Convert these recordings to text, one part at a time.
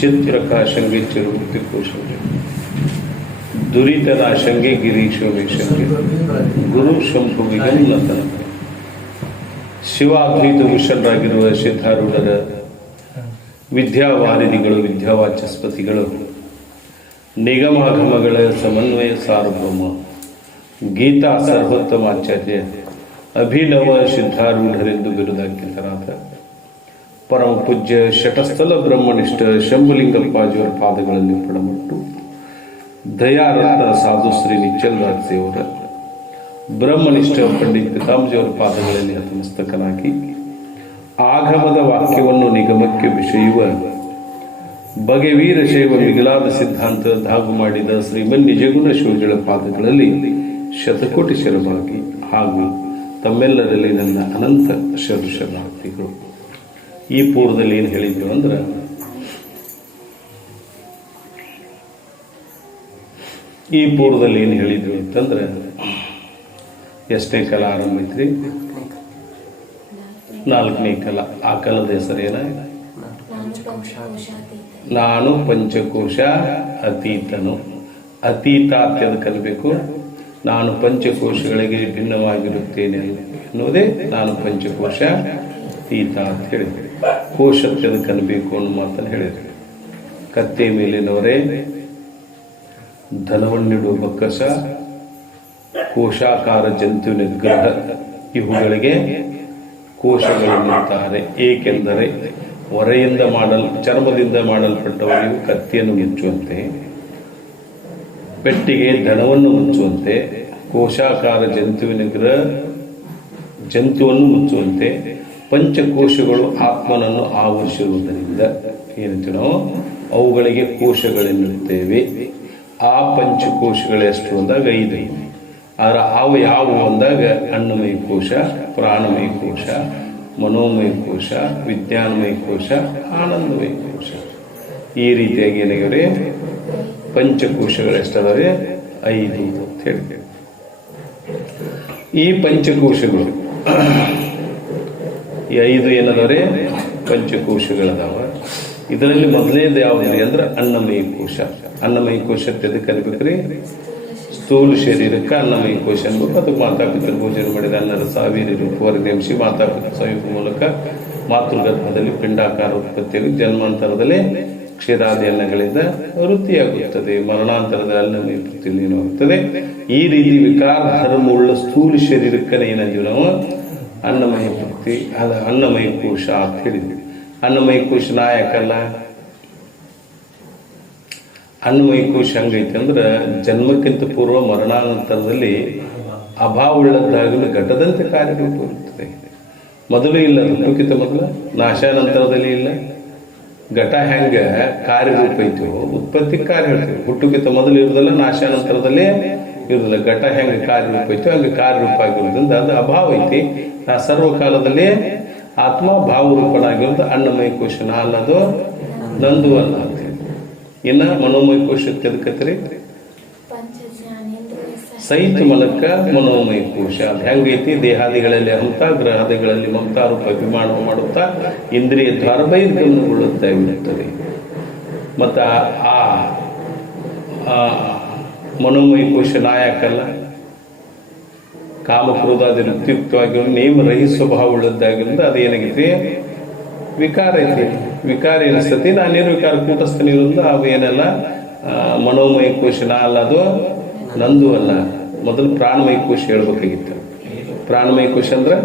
ಚಿತ್ಪ್ರಕಾಶಂಗೆ ಚಿರುಮುಕ್ತಿ ಕೋಶಂಗೆ ದುರಿತನಾಶಂಗೆ ಗಿರೀಶೋಮೇಶಂಗೆ ಗುರು ಶಂಭುವಿಗೆ ಉನ್ನತನ ಶಿವಾದ್ವೈತ ವಿಷಣರಾಗಿರುವ ಸಿದ್ಧಾರೂಢರ ವಿದ್ಯಾವಾರಿಧಿಗಳು ವಿದ್ಯಾವಾಚಸ್ಪತಿಗಳು ನಿಗಮಾಗಮಗಳ ಸಮನ್ವಯ ಸಾರ್ವಭೌಮ ಗೀತಾ ಸರ್ವೋತ್ತಮಾಚಾರ್ಯ ಅಭಿನವ ಸಿದ್ಧಾರೂಢರೆಂದು ಬಿರುದಾಂಕಿತರಾದ ಪರಮ ಪೂಜ್ಯ ಶಟಸ್ಥಲ ಬ್ರಹ್ಮನಿಷ್ಠ ಶಂಭುಲಿಂಗಪ್ಪಾಜಿಯವರ ಪಾದಗಳಲ್ಲಿ ಪಡಮಟ್ಟು ದಯಾರತ್ನ ಸಾಧು ಶ್ರೀ ನಿಚ್ಚಲದಾಸೆಯವರ ಬ್ರಹ್ಮನಿಷ್ಠ ಪಂಡಿತ್ ಪಿತಾಂಬಜಿಯವರ ಪಾದಗಳಲ್ಲಿ ನತಮಸ್ತಕನಾಗಿ ಆಗಮದ ವಾಕ್ಯವನ್ನು ನಿಗಮಕ್ಕೆ ವಿಷಯುವ ಬಗೆವೀರ ಶೈವ ಮಿಗಿಲಾದ ಸಿದ್ಧಾಂತ ಧಾಗು ಮಾಡಿದ ಶ್ರೀಮನ್ ನಿಜಗುಣ ಶಿವಗಳ ಪಾದಗಳಲ್ಲಿ ಶತಕೋಟಿ ಶರವಾಗಿ ಹಾಗೂ ತಮ್ಮೆಲ್ಲರಲ್ಲಿ ನನ್ನ ಅನಂತ ಶರಣಾರ್ಥಿಗಳು. ಈ ಪೂರ್ವದಲ್ಲಿ ಏನು ಹೇಳಿದ್ವಿ ಅಂದ್ರೆ ಅಂತಂದ್ರೆ ಎಷ್ಟನೇ ಕಾಲ ಆರಂಭ ಐತ್ರಿ? 4ನೇ ಕಾಲ. ಆ ಕಾಲದ ಹೆಸರೇನ? ನಾನು ಪಂಚಕೋಶ ಅತೀತನು. ಅತೀತ ಅತ್ಯದ ಕಲಿಬೇಕು. ನಾನು ಪಂಚಕೋಶಗಳಿಗೆ ಭಿನ್ನವಾಗಿರುತ್ತೇನೆ ಎನ್ನುವುದೇ ನಾನು ಪಂಚಕೋಶ ಅತೀತ ಅಂತ ಹೇಳಿದ್ರಿ. ಕೋಶತ್ಯದ ಕಲಿಬೇಕು ಅನ್ನೋ ಮಾತನ್ನು ಹೇಳಿದ್ರಿ. ಕತ್ತೆ ಮೇಲಿನವರೇ, ಧನವನ್ನಿಡುವ ಬಕ್ಕಸ, ಕೋಶಾಕಾರ ಜಂತು ನಿಗ್ರಹ ಇವುಗಳಿಗೆ ಕೋಶಗಳನ್ನುತ್ತಾರೆ. ಏಕೆಂದರೆ ಹೊರೆಯಿಂದ ಚರ್ಮದಿಂದ ಮಾಡಲ್ಪಟ್ಟವರಿಗೂ ಕತ್ತಿಯನ್ನು ಮುಚ್ಚುವಂತೆ, ಪೆಟ್ಟಿಗೆ ಧನವನ್ನು ಮುಚ್ಚುವಂತೆ, ಕೋಶಾಕಾರ ಜಂತುವನ್ನು ಮುಚ್ಚುವಂತೆ ಪಂಚಕೋಶಗಳು ಆತ್ಮನನ್ನು ಆವರಿಸಿರುವುದರಿಂದ ಏನಂತೀವಿ ನಾವು, ಅವುಗಳಿಗೆ ಕೋಶಗಳೆನ್ನುತ್ತೇವೆ. ಆ ಪಂಚಕೋಶಗಳೆಷ್ಟು ಅಂದಾಗ 5. ಆದರೆ ಅವು ಯಾವುವು ಅಂದಾಗ ಅನ್ನಮಯ ಕೋಶ, ಪ್ರಾಣಮಯ ಕೋಶ, ಮನೋಮಯ ಕೋಶ, ವಿಜ್ಞಾನಮಯ ಕೋಶ, ಆನಂದಮಯ ಕೋಶ. ಈ ರೀತಿಯಾಗಿ ಏನಾಗ್ಯವ್ರೆ ಪಂಚಕೋಶಗಳೆಷ್ಟದವೆ? 5 ಅಂತ ಹೇಳ್ತೇವೆ. ಈ ಪಂಚಕೋಶಗಳು ಈ 5 ಏನದವ್ರೆ ಪಂಚಕೋಶಗಳದಾವ. ಇದರಲ್ಲಿ ಮೊದಲನೇದು ಯಾವುದ್ರಿ ಅಂದ್ರೆ ಅನ್ನಮಯ ಕೋಶ. ಅನ್ನಮಯ ಕೋಶ ಎದಕ್ಕೆ ಕಲಿಬೇಕ್ರಿ? ಸ್ಥೂಲ ಶರೀರಕ್ಕೆ ಅನ್ನಮಯ ಕೋಶ ಅನ್ಬೇಕು. ಅದು ಮಾತಾಪಿತೃ ಭೋಜನ ಮಾಡಿದ ಅನ್ನದ ಸಾವಿರ ರೂಪವರೆ ನೇಮಿಸಿ ಮಾತಾಪಿತೃ ಸಂಯುಗ ಮೂಲಕ ಮಾತೃಗರ್ಭದಲ್ಲಿ ಪಿಂಡಾಕಾರ ಉತ್ಪತ್ತಿಯಾಗಿ ಜನ್ಮಾಂತರದಲ್ಲಿ ಕ್ಷೀರಾದಿ ಅನ್ನಗಳಿಂದ ವೃತ್ತಿಯಾಗುತ್ತದೆ. ಮರಣಾಂತರದ ಅನ್ನಮಯ ಪ್ರತಿಲೀನವಾಗುತ್ತದೆ. ಈ ರೀತಿ ವಿಕಾರ ಧರ್ಮವುಳ್ಳ ಸ್ಥೂಲ ಶರೀರಕ್ಕೆ ಏನಂತೀವಿ ನಾವು? ಅನ್ನಮಯ ಪ್ರತಿ, ಅದು ಅನ್ನಮಯ ಕೋಶ ಅಂತ ಹೇಳಿದ್ವಿ. ಅನ್ನಮಯ ಕೋಶ ನಾಯಕಲ್ಲ. ಅನ್ನಮಯ ಕೋಶ ಹಂಗೈತೆ ಅಂದ್ರೆ ಜನ್ಮಕ್ಕಿಂತ ಪೂರ್ವ ಮರಣಾನಂತರದಲ್ಲಿ ಅಭಾವವುಳ್ಳದ್ದಾಗಲು ಘಟದಂತೆ ಕಾರ್ಯರೂಪ ಇರುತ್ತದೆ. ಮೊದಲು ಇಲ್ಲ, ಹುಟ್ಟುಕ್ಕಿಂತ ಮೊದಲು, ನಾಶಾನಂತರದಲ್ಲಿ ಇಲ್ಲ. ಘಟ ಹೆಂಗ ಕಾರ್ಯರೂಪ ಐತೋ ಉತ್ಪತ್ತಿ ಕಾರ್ಯ ಹೇಳ್ತೀವಿ. ಹುಟ್ಟುಕ್ಕಿಂತ ಮೊದಲು ಇರುವುದಲ್ಲ, ನಾಶಾನಂತರದಲ್ಲೇ ಇರುವುದಿಲ್ಲ. ಘಟ ಹೆಂಗ ಕಾರ್ಯರೂಪ ಐತೋ ಹಂಗೆ ಕಾರ್ಯರೂಪ ಆಗಿರೋದ್ರಿಂದ ಅದು ಅಭಾವ ಐತಿ. ಆ ಸರ್ವಕಾಲದಲ್ಲಿ ಆತ್ಮ ಭಾವರೂಪನಾಗಿರೋದು ಅನ್ನಮಯ ಕೋಶ. ಅಲ್ಲದು ನಂದು ಅಲ್ಲ ಅಂತ ಹೇಳಿ. ಇನ್ನ ಮನೋಮಯ ಕೋಶ ಕೆದಕತ್ರಿ ಸಹಿತ ಮಲಕ್ಕ ಮನೋಮಯ ಕೋಶ. ಅದು ಹೆಂಗೈತಿ? ದೇಹಾದಿಗಳಲ್ಲಿ ಹಂತ, ಗ್ರಹಾದಿಗಳಲ್ಲಿ ಮಮತಾ ರೂಪ ಅಭಿಮಾನ ಮಾಡುತ್ತಾ ಇಂದ್ರಿಯ ದ್ವಾರ ಬಹಿರ್ಗಮನಗೊಳ್ಳುತ್ತಾ ಇರುತ್ತದೆ. ಮತ್ತ ಆ ಮನೋಮಯ ಕೋಶ ನಾಯಕಲ್ಲ. ಕಾಮಕ್ರೋಧಾದಿ ವೃತ್ತಿಯುಕ್ತವಾಗಿರೋ ನೇಮರಹಿತ ಸ್ವಭಾವ ಉಳ್ಳದ್ದಾಗಿರೋದು ಅದೇನಾಗೈತಿ? ವಿಕಾರ ಐತಿ. ವಿಕಾರ ಏನಿಸ್ತತಿ? ನಾ ನಿರ್ವಿಕಾರ ಕೂಟಸ್ಥನಿರೋದು ಅವು ಏನಲ್ಲ ಮನೋಮಯ ಕೋಶ. ಅಲ್ಲ, ಅದು ನಂದು ಅಲ್ಲ. ಮೊದಲು ಪ್ರಾಣಮಯ ಕೋಶ ಹೇಳ್ಬೇಕಾಗಿತ್ತು. ಪ್ರಾಣಮಯ ಕೋಶ ಅಂದ್ರೆ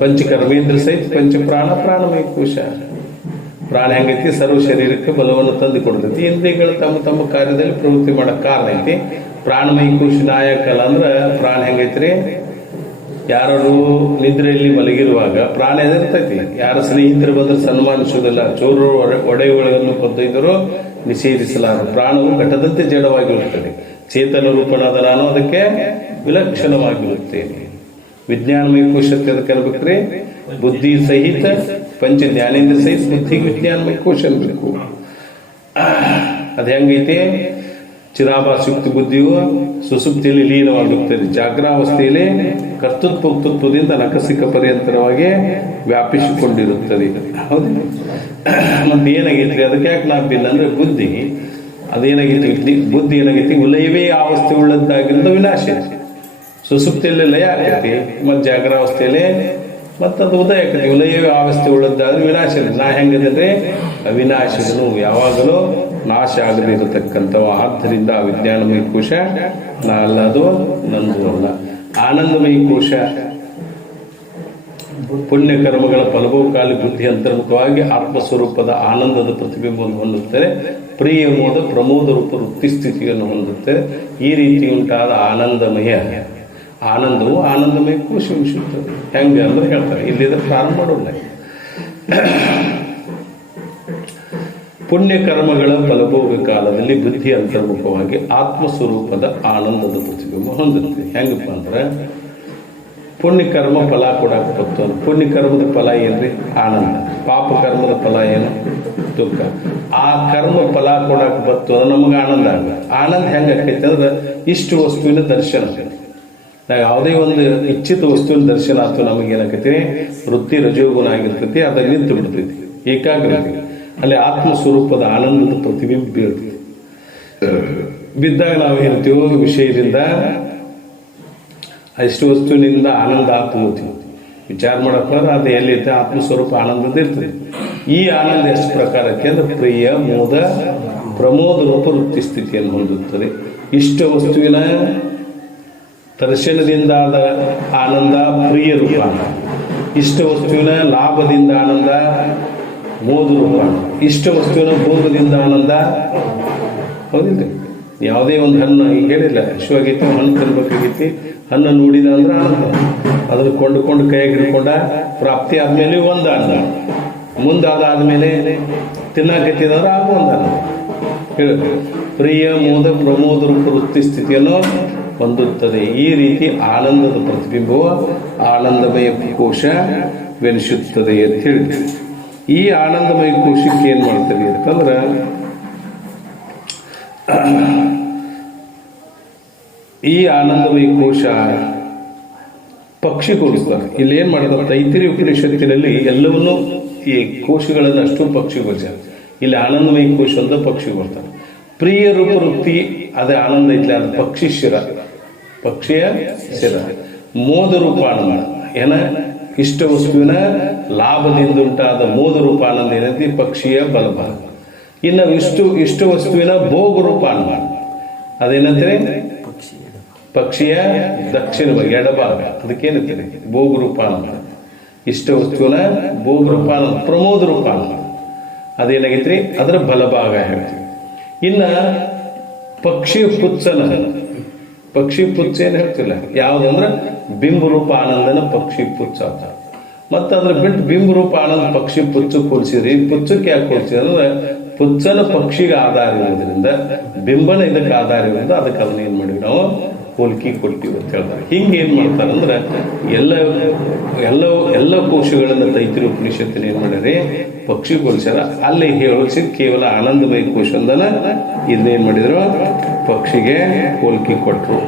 ಪಂಚಕರ್ಮೇಂದ್ರ ಸಹಿತ ಪಂಚಪ್ರಾಣ ಪ್ರಾಣಮಯ ಕೋಶ. ಪ್ರಾಣ ಹೆಂಗೈತಿ? ಸರ್ವ ಶರೀರಕ್ಕೆ ಬಲವನ್ನು ತಂದು ಕೊಡ್ತೈತಿ. ಇಂದ್ರಿಯಗಳು ತಮ್ಮ ತಮ್ಮ ಕಾರ್ಯದಲ್ಲಿ ಪ್ರವೃತ್ತಿ ಮಾಡಕ್ ಕಾರಣ ಐತಿ. ಪ್ರಾಣಮಯ ಕೋಶ ನಾಯಕಲ್ಲ ಅಂದ್ರೆ ಪ್ರಾಣ ಹೆಂಗೈತ್ರಿ? ಯಾರು ನಿದ್ರೆಯಲ್ಲಿ ಮಲಗಿರುವಾಗ ಪ್ರಾಣ ಎದಿರ್ತೈತಿ. ಯಾರ ಸ್ನೇಹಿತರು ಬಂದ್ರೆ ಸನ್ಮಾನಿಸುವುದಿಲ್ಲ. ಚೋರರು ಒಡೆಯುಗಳನ್ನು ಕೊಂದೊಯ್ದರೂ ನಿಷೇಧಿಸಲಾರ. ಪ್ರಾಣವು ಘಟದಂತೆ ಜಡವಾಗಿರುತ್ತದೆ. ಚೇತನ ರೂಪನಾದ ನಾನು ಅದಕ್ಕೆ ವಿಲಕ್ಷಣವಾಗಿರುತ್ತೇನೆ. ವಿಜ್ಞಾನಮಯ ಕೋಶ ಕಲ್ಬೇಕ್ರಿ? ಬುದ್ಧಿ ಸಹಿತ ಪಂಚ ಜ್ಞಾನೇಂದ್ರ ಸಹಿತ ಬುದ್ಧಿಗೆ ವಿಜ್ಞಾನಮಯ ಕೋಶ ಅನ್ಬೇಕು. ಅದ್ ಹೆಂಗೈತಿ? ಚಿದಾಭಾಸಯುಕ್ತ ಬುದ್ಧಿಯು ಸುಸುಪ್ತಿಯಲ್ಲಿ ಲೀನವಾಗುತ್ತದೆ. ಜಾಗ್ರಾವಸ್ಥೆಯಲ್ಲಿ ಕರ್ತೃತ್ವ ಭೋಕ್ತೃತ್ವದಿಂದ ನಖಸಿಕ ಪರ್ಯಂತರವಾಗಿ ವ್ಯಾಪಿಸಿಕೊಂಡಿರುತ್ತದೆ. ಹೌದು, ಮತ್ತೆ ಏನಾಗೈತಿ ಅದಕ್ಕೆ ಯಾಕೆ ನಾ ಭಿನ್ನ ಅಂದ್ರೆ ಬುದ್ಧಿ ಅದೇನಾಗೈತಿ, ಬುದ್ಧಿ ಏನಾಗೈತಿ ಉಲಯವೇ ಅವಸ್ಥೆ ಉಳ್ಳದ್ದಾಗಿರೋದು ವಿನಾಶ. ಸುಸುಪ್ತಿಯಲ್ಲಿ ಲಯ ಆಗೈತಿ, ಮತ್ತು ಜಾಗ್ರಾವಸ್ಥೆಯಲ್ಲಿ ಮತ್ತದು ಉದಯ ಆಕತಿ. ಉಲಯವೇ ಅವಸ್ಥೆ ಉಳ್ಳದ್ದಾದ್ರೆ ವಿನಾಶ. ನಾ ಹೆಂಗದಂದ್ರೆ ಅವಿನಾಶನು, ಯಾವಾಗಲೂ ನಾಶ ಆಗದೇ ಇರತಕ್ಕಂಥವು. ಆದ್ದರಿಂದ ವಿಜ್ಞಾನಮಯ ಕೋಶ ನಾ ಅಲ್ಲ, ಅದು ನಂದು ಅಲ್ಲ. ಆನಂದಮಯ ಕೋಶ ಪುಣ್ಯ ಕರ್ಮಗಳ ಫಲಭೋಕಾಲಿ ಬುದ್ಧಿ ಅಂತರ್ಮುಖವಾಗಿ ಆತ್ಮಸ್ವರೂಪದ ಆನಂದದ ಪ್ರತಿಬಿಂಬವನ್ನು ಹೊಂದುತ್ತದೆ. ಪ್ರಿಯ ಮೋದ ಪ್ರಮೋದ ರೂಪ ವೃತ್ತಿ ಸ್ಥಿತಿಯನ್ನು ಹೊಂದುತ್ತದೆ. ಈ ರೀತಿ ಉಂಟಾದ ಆನಂದವು ಆನಂದಮಯ ಕೋಶ ಉಳಿಸುತ್ತದೆ. ಹೆಂಗೆ ಅಂದ್ರೆ ಹೇಳ್ತಾರೆ, ಇಲ್ಲಿದ್ರೆ ಪ್ರಾರಂಭ ಮಾಡೋಲ್ಲ. ಪುಣ್ಯ ಕರ್ಮಗಳ ಫಲಭೋಗ ಕಾಲದಲ್ಲಿ ಬುದ್ಧಿ ಅಂತರ್ಮುಖವಾಗಿ ಆತ್ಮಸ್ವರೂಪದ ಆನಂದದ ಪ್ರತಿಬಿಂಬ ಹೊಂದುತ್ತೆ. ಹೆಂಗಪ್ಪ ಅಂದ್ರೆ ಪುಣ್ಯ ಕರ್ಮ ಫಲ ಕೊಡಕ್ಕೆ ಬರ್ತದೆ. ಪುಣ್ಯ ಕರ್ಮದ ಫಲ ಏನ್ರಿ? ಆನಂದ. ಪಾಪ ಕರ್ಮದ ಫಲ ಏನು? ದುಃಖ. ಆ ಕರ್ಮ ಫಲ ಕೊಡಕ್ಕೆ ಬರ್ತದ ನಮಗೆ ಆನಂದ ಆಗ. ಆನಂದ ಹೆಂಗ ಆಕೈತೆ ಅಂದ್ರೆ ಇಷ್ಟು ವಸ್ತುವಿನ ದರ್ಶನ. ನಾವು ಯಾವುದೇ ಒಂದು ಇಚ್ಛಿತ ವಸ್ತುವಿನ ದರ್ಶನ ಆಯ್ತು ನಮಗೆ ಏನಾಕೈತಿ, ವೃತ್ತಿ ರಜೋಗುಣ ಆಗಿರ್ತೈತಿ, ಅದ ನಿಂತು ಬಿಡ್ತೈತಿ, ಏಕಾಗ್ರತೆ. ಅಲ್ಲಿ ಆತ್ಮಸ್ವರೂಪದ ಆನಂದದ ಪ್ರತಿಬಿಂಬ ಬೀಳ್ತೈತಿ. ಬಿದ್ದಾಗ ನಾವು ಹೇಳ್ತೀವೋ ವಿಷಯದಿಂದ ಅಷ್ಟು ವಸ್ತುವಿನಿಂದ ಆನಂದ ಆತ್ಮೋತೀವಿ. ವಿಚಾರ ಮಾಡಕ್ ಹೋದ್ರೆ ಅದು ಎಲ್ಲಿರುತ್ತೆ? ಆತ್ಮಸ್ವರೂಪ ಆನಂದದ ಇರ್ತದೆ. ಈ ಆನಂದ ಎಷ್ಟು ಪ್ರಕಾರಕ್ಕೆ ಅಂದ್ರೆ ಪ್ರಿಯ ಮೋದ ಪ್ರಮೋದ ರೂಪ ವೃತ್ತಿ ಸ್ಥಿತಿಯನ್ನು ಹೊಂದುತ್ತದೆ. ಇಷ್ಟ ವಸ್ತುವಿನ ದರ್ಶನದಿಂದಾದ ಆನಂದ ಪ್ರಿಯ ರೂಪ, ಇಷ್ಟ ವಸ್ತುವಿನ ಲಾಭದಿಂದ ಆನಂದ ಮೋದ ರೂಪ, ಇಷ್ಟ ವಸ್ತುವಿನ ಭೋಗದಿಂದ ಆನಂದ. ಹೌದಿಲ್ಲ? ಯಾವುದೇ ಒಂದು ಹಣ್ಣು ಈಗ ಹೇಳಿಲ್ಲ, ಹಣ್ಣು ತಿನ್ಬೇಕಾಗೈತಿ, ಹಣ್ಣು ನೋಡಿದ ಅಂದ್ರೆ ಆನಂದ. ಅದನ್ನು ಕೊಂಡುಕೊಂಡು ಕೈಯಾಗಿ ಹಿಡ್ಕೊಂಡ ಪ್ರಾಪ್ತಿ ಆದ್ಮೇಲೆ ಒಂದು ಆನಂದ, ಮುಂದಾದಾದ್ಮೇಲೆ ತಿನ್ನಕತ್ತಿದ್ರೆ ಆಗ ಒಂದು ಆನಂದ. ಪ್ರಿಯ ಮೋದ ಪ್ರಮೋದ ರೂಪ ವೃತ್ತಿ ಸ್ಥಿತಿಯನ್ನು ಹೊಂದುತ್ತದೆ. ಈ ರೀತಿ ಆನಂದದ ಪ್ರತಿಬಿಂಬವು ಆನಂದಮಯ ಕೋಶವೆನಿಸುತ್ತದೆ ಅಂತ ಹೇಳಿದೆ. ಈ ಆನಂದಮಯ ಕೋಶಕ್ಕೆ ಏನ್ ಮಾಡ್ತದೆ ಅಂತಂದ್ರೆ ಈ ಆನಂದಮಯ ಕೋಶ ಪಕ್ಷಿಗೊಳಿಸ್ತಾರೆ. ಇಲ್ಲಿ ಏನ್ ಮಾಡಿದ್ರೆ ತೈತಿರಿ ಉಪನಿಷತ್ತಿನಲ್ಲಿ ಎಲ್ಲವನ್ನೂ ಈ ಕೋಶಗಳನ್ನು ಅಷ್ಟು ಪಕ್ಷಿಗೊಳಿಸ್ತಾರೆ. ಇಲ್ಲಿ ಆನಂದಮಯ ಕೋಶ ಅಂತ ಪಕ್ಷಿಗೊಳ್ತಾರೆ. ಪ್ರಿಯ ರೂಪ ವೃತ್ತಿ ಅದೇ ಆನಂದ ಇಟ್ಲ, ಅದು ಪಕ್ಷಿ ಶಿರ, ಪಕ್ಷಿಯ ಶಿರ. ಮೋದ ರೂಪ ಆನಂದ ಏನ ಇಷ್ಟ ವಸ್ತುವಿನ ಲಾಭದಿಂದ ಉಂಟಾದ ಮೋದ ರೂಪ ಆನಂದ ಏನಂತಿ ಪಕ್ಷಿಯ ಬಲಭಾಗ. ಇನ್ನು ಇಷ್ಟ ವಸ್ತುವಿನ ಭೋಗ ರೂಪ ಆನಂದ ಅದೇನಂತಾರೆ ಪಕ್ಷಿಯ ದಕ್ಷಿಣ ಭಾಗ, ಎಡಭಾಗ. ಅದಕ್ಕೇನಂತಾರೆ ಭೋಗ ರೂಪ ಆನಂದ. ಇಷ್ಟ ವಸ್ತುವಿನ ಭೋಗ ರೂಪ ಆನಂದ, ಪ್ರಮೋದ ರೂಪ ಆನಂದ ಅದೇನಾಗೈತ್ರಿ ಅದರ ಬಲಭಾಗ ಹೇಳ್ತೀವಿ. ಇನ್ನ ಪಕ್ಷಿ ಪುಚ್ಚ ಏನ್ ಹೇಳ್ತಿಲ್ಲ, ಯಾವ್ದಂದ್ರ ಬಿಂಬರೂಪ ಆನಂದನ ಪಕ್ಷಿ ಪುಚ್ಚ ಅಂತ. ಮತ್ತ ಅದ್ರ ಬಿಟ್ಟು ಬಿಂಬರೂಪ ಆನಂದ ಪಕ್ಷಿ ಪುಚ್ಚಕ್ಕೆ ಹೋಲಿಸಿದ್ರಿ. ಪುಚ್ಚಕ್ಕೆ ಯಾಕೆ ಹೋಲಿಸಿದ್ರೆ ಅಂದ್ರೆ ಪುಚ್ಚನ ಪಕ್ಷಿಗೆ ಆಧಾರ ಇರೋದ್ರಿಂದ, ಬಿಂಬನ ಇದಕ್ಕೆ ಆಧಾರ ಇರೋದ್ರಿಂದ ಅದಕ್ಕೆ ಅದನ್ನ ಏನ್ ಮಾಡಿವಿ ನಾವು ಹೋಲಿಕೆ ಕೊಡ್ತೀವಿ ಅಂತ ಹೇಳ್ತಾರೆ. ಹಿಂಗೆ ಏನ್ ಮಾಡ್ತಾರಂದ್ರೆ ಎಲ್ಲ ಕೋಶಗಳನ್ನ ತೈತಿರಿ ಉಪನಿಷತ್ತಿನ ಏನ್ ಮಾಡ್ಯಾರಿ ಪಕ್ಷಿಗೊಳಿಸ್ಯಾರ. ಅಲ್ಲಿ ಹೋಲಿಸಿ ಕೇವಲ ಆನಂದಮಯ ಕೋಶಂದನ ಇದನ್ನೇನ್ ಮಾಡಿದ್ರು ಪಕ್ಷಿಗೆ ಹೋಲಿಕೆ ಕೊಟ್ರು.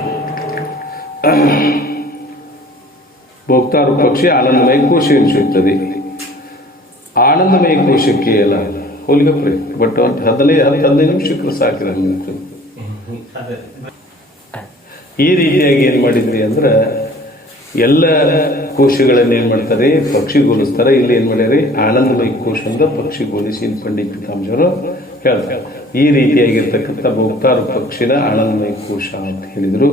ಭೋಕ್ತಾರು ಪಕ್ಷಿ ಆನಂದಮಯ ಕೋಶ ಎನಿಸುತ್ತದೆ. ಆನಂದಮಯ ಕೋಶಕ್ಕೆ ಎಲ್ಲ ಹೋಲಿಕೆ ಬಟ್ 15 ನಿಮಿಷಕ್ಕೆ ಸಾಕಿರ. ಈ ರೀತಿಯಾಗಿ ಏನ್ ಮಾಡಿದ್ರಿ ಅಂದ್ರೆ ಎಲ್ಲ ಕೋಶಗಳನ್ನ ಏನ್ ಮಾಡ್ತಾರೆ ಪಕ್ಷಿಗೊಳಿಸ್ತಾರೆ. ಇಲ್ಲಿ ಏನ್ ಮಾಡ್ಯಾರಿ ಆನಂದಮಯ ಕೋಶ ಅಂತ ಪಕ್ಷಿಗೊಳಿಸಿ ಪಂಡಿತ ಪಿತಾಂಬರು ಹೇಳ್ತಾರೆ. ಈ ರೀತಿಯಾಗಿರ್ತಕ್ಕಂಥ ಭೋಕ್ತಾರು ಪಕ್ಷಿನ ಆನಂದಮಯ ಕೋಶ ಅಂತ ಹೇಳಿದ್ರು.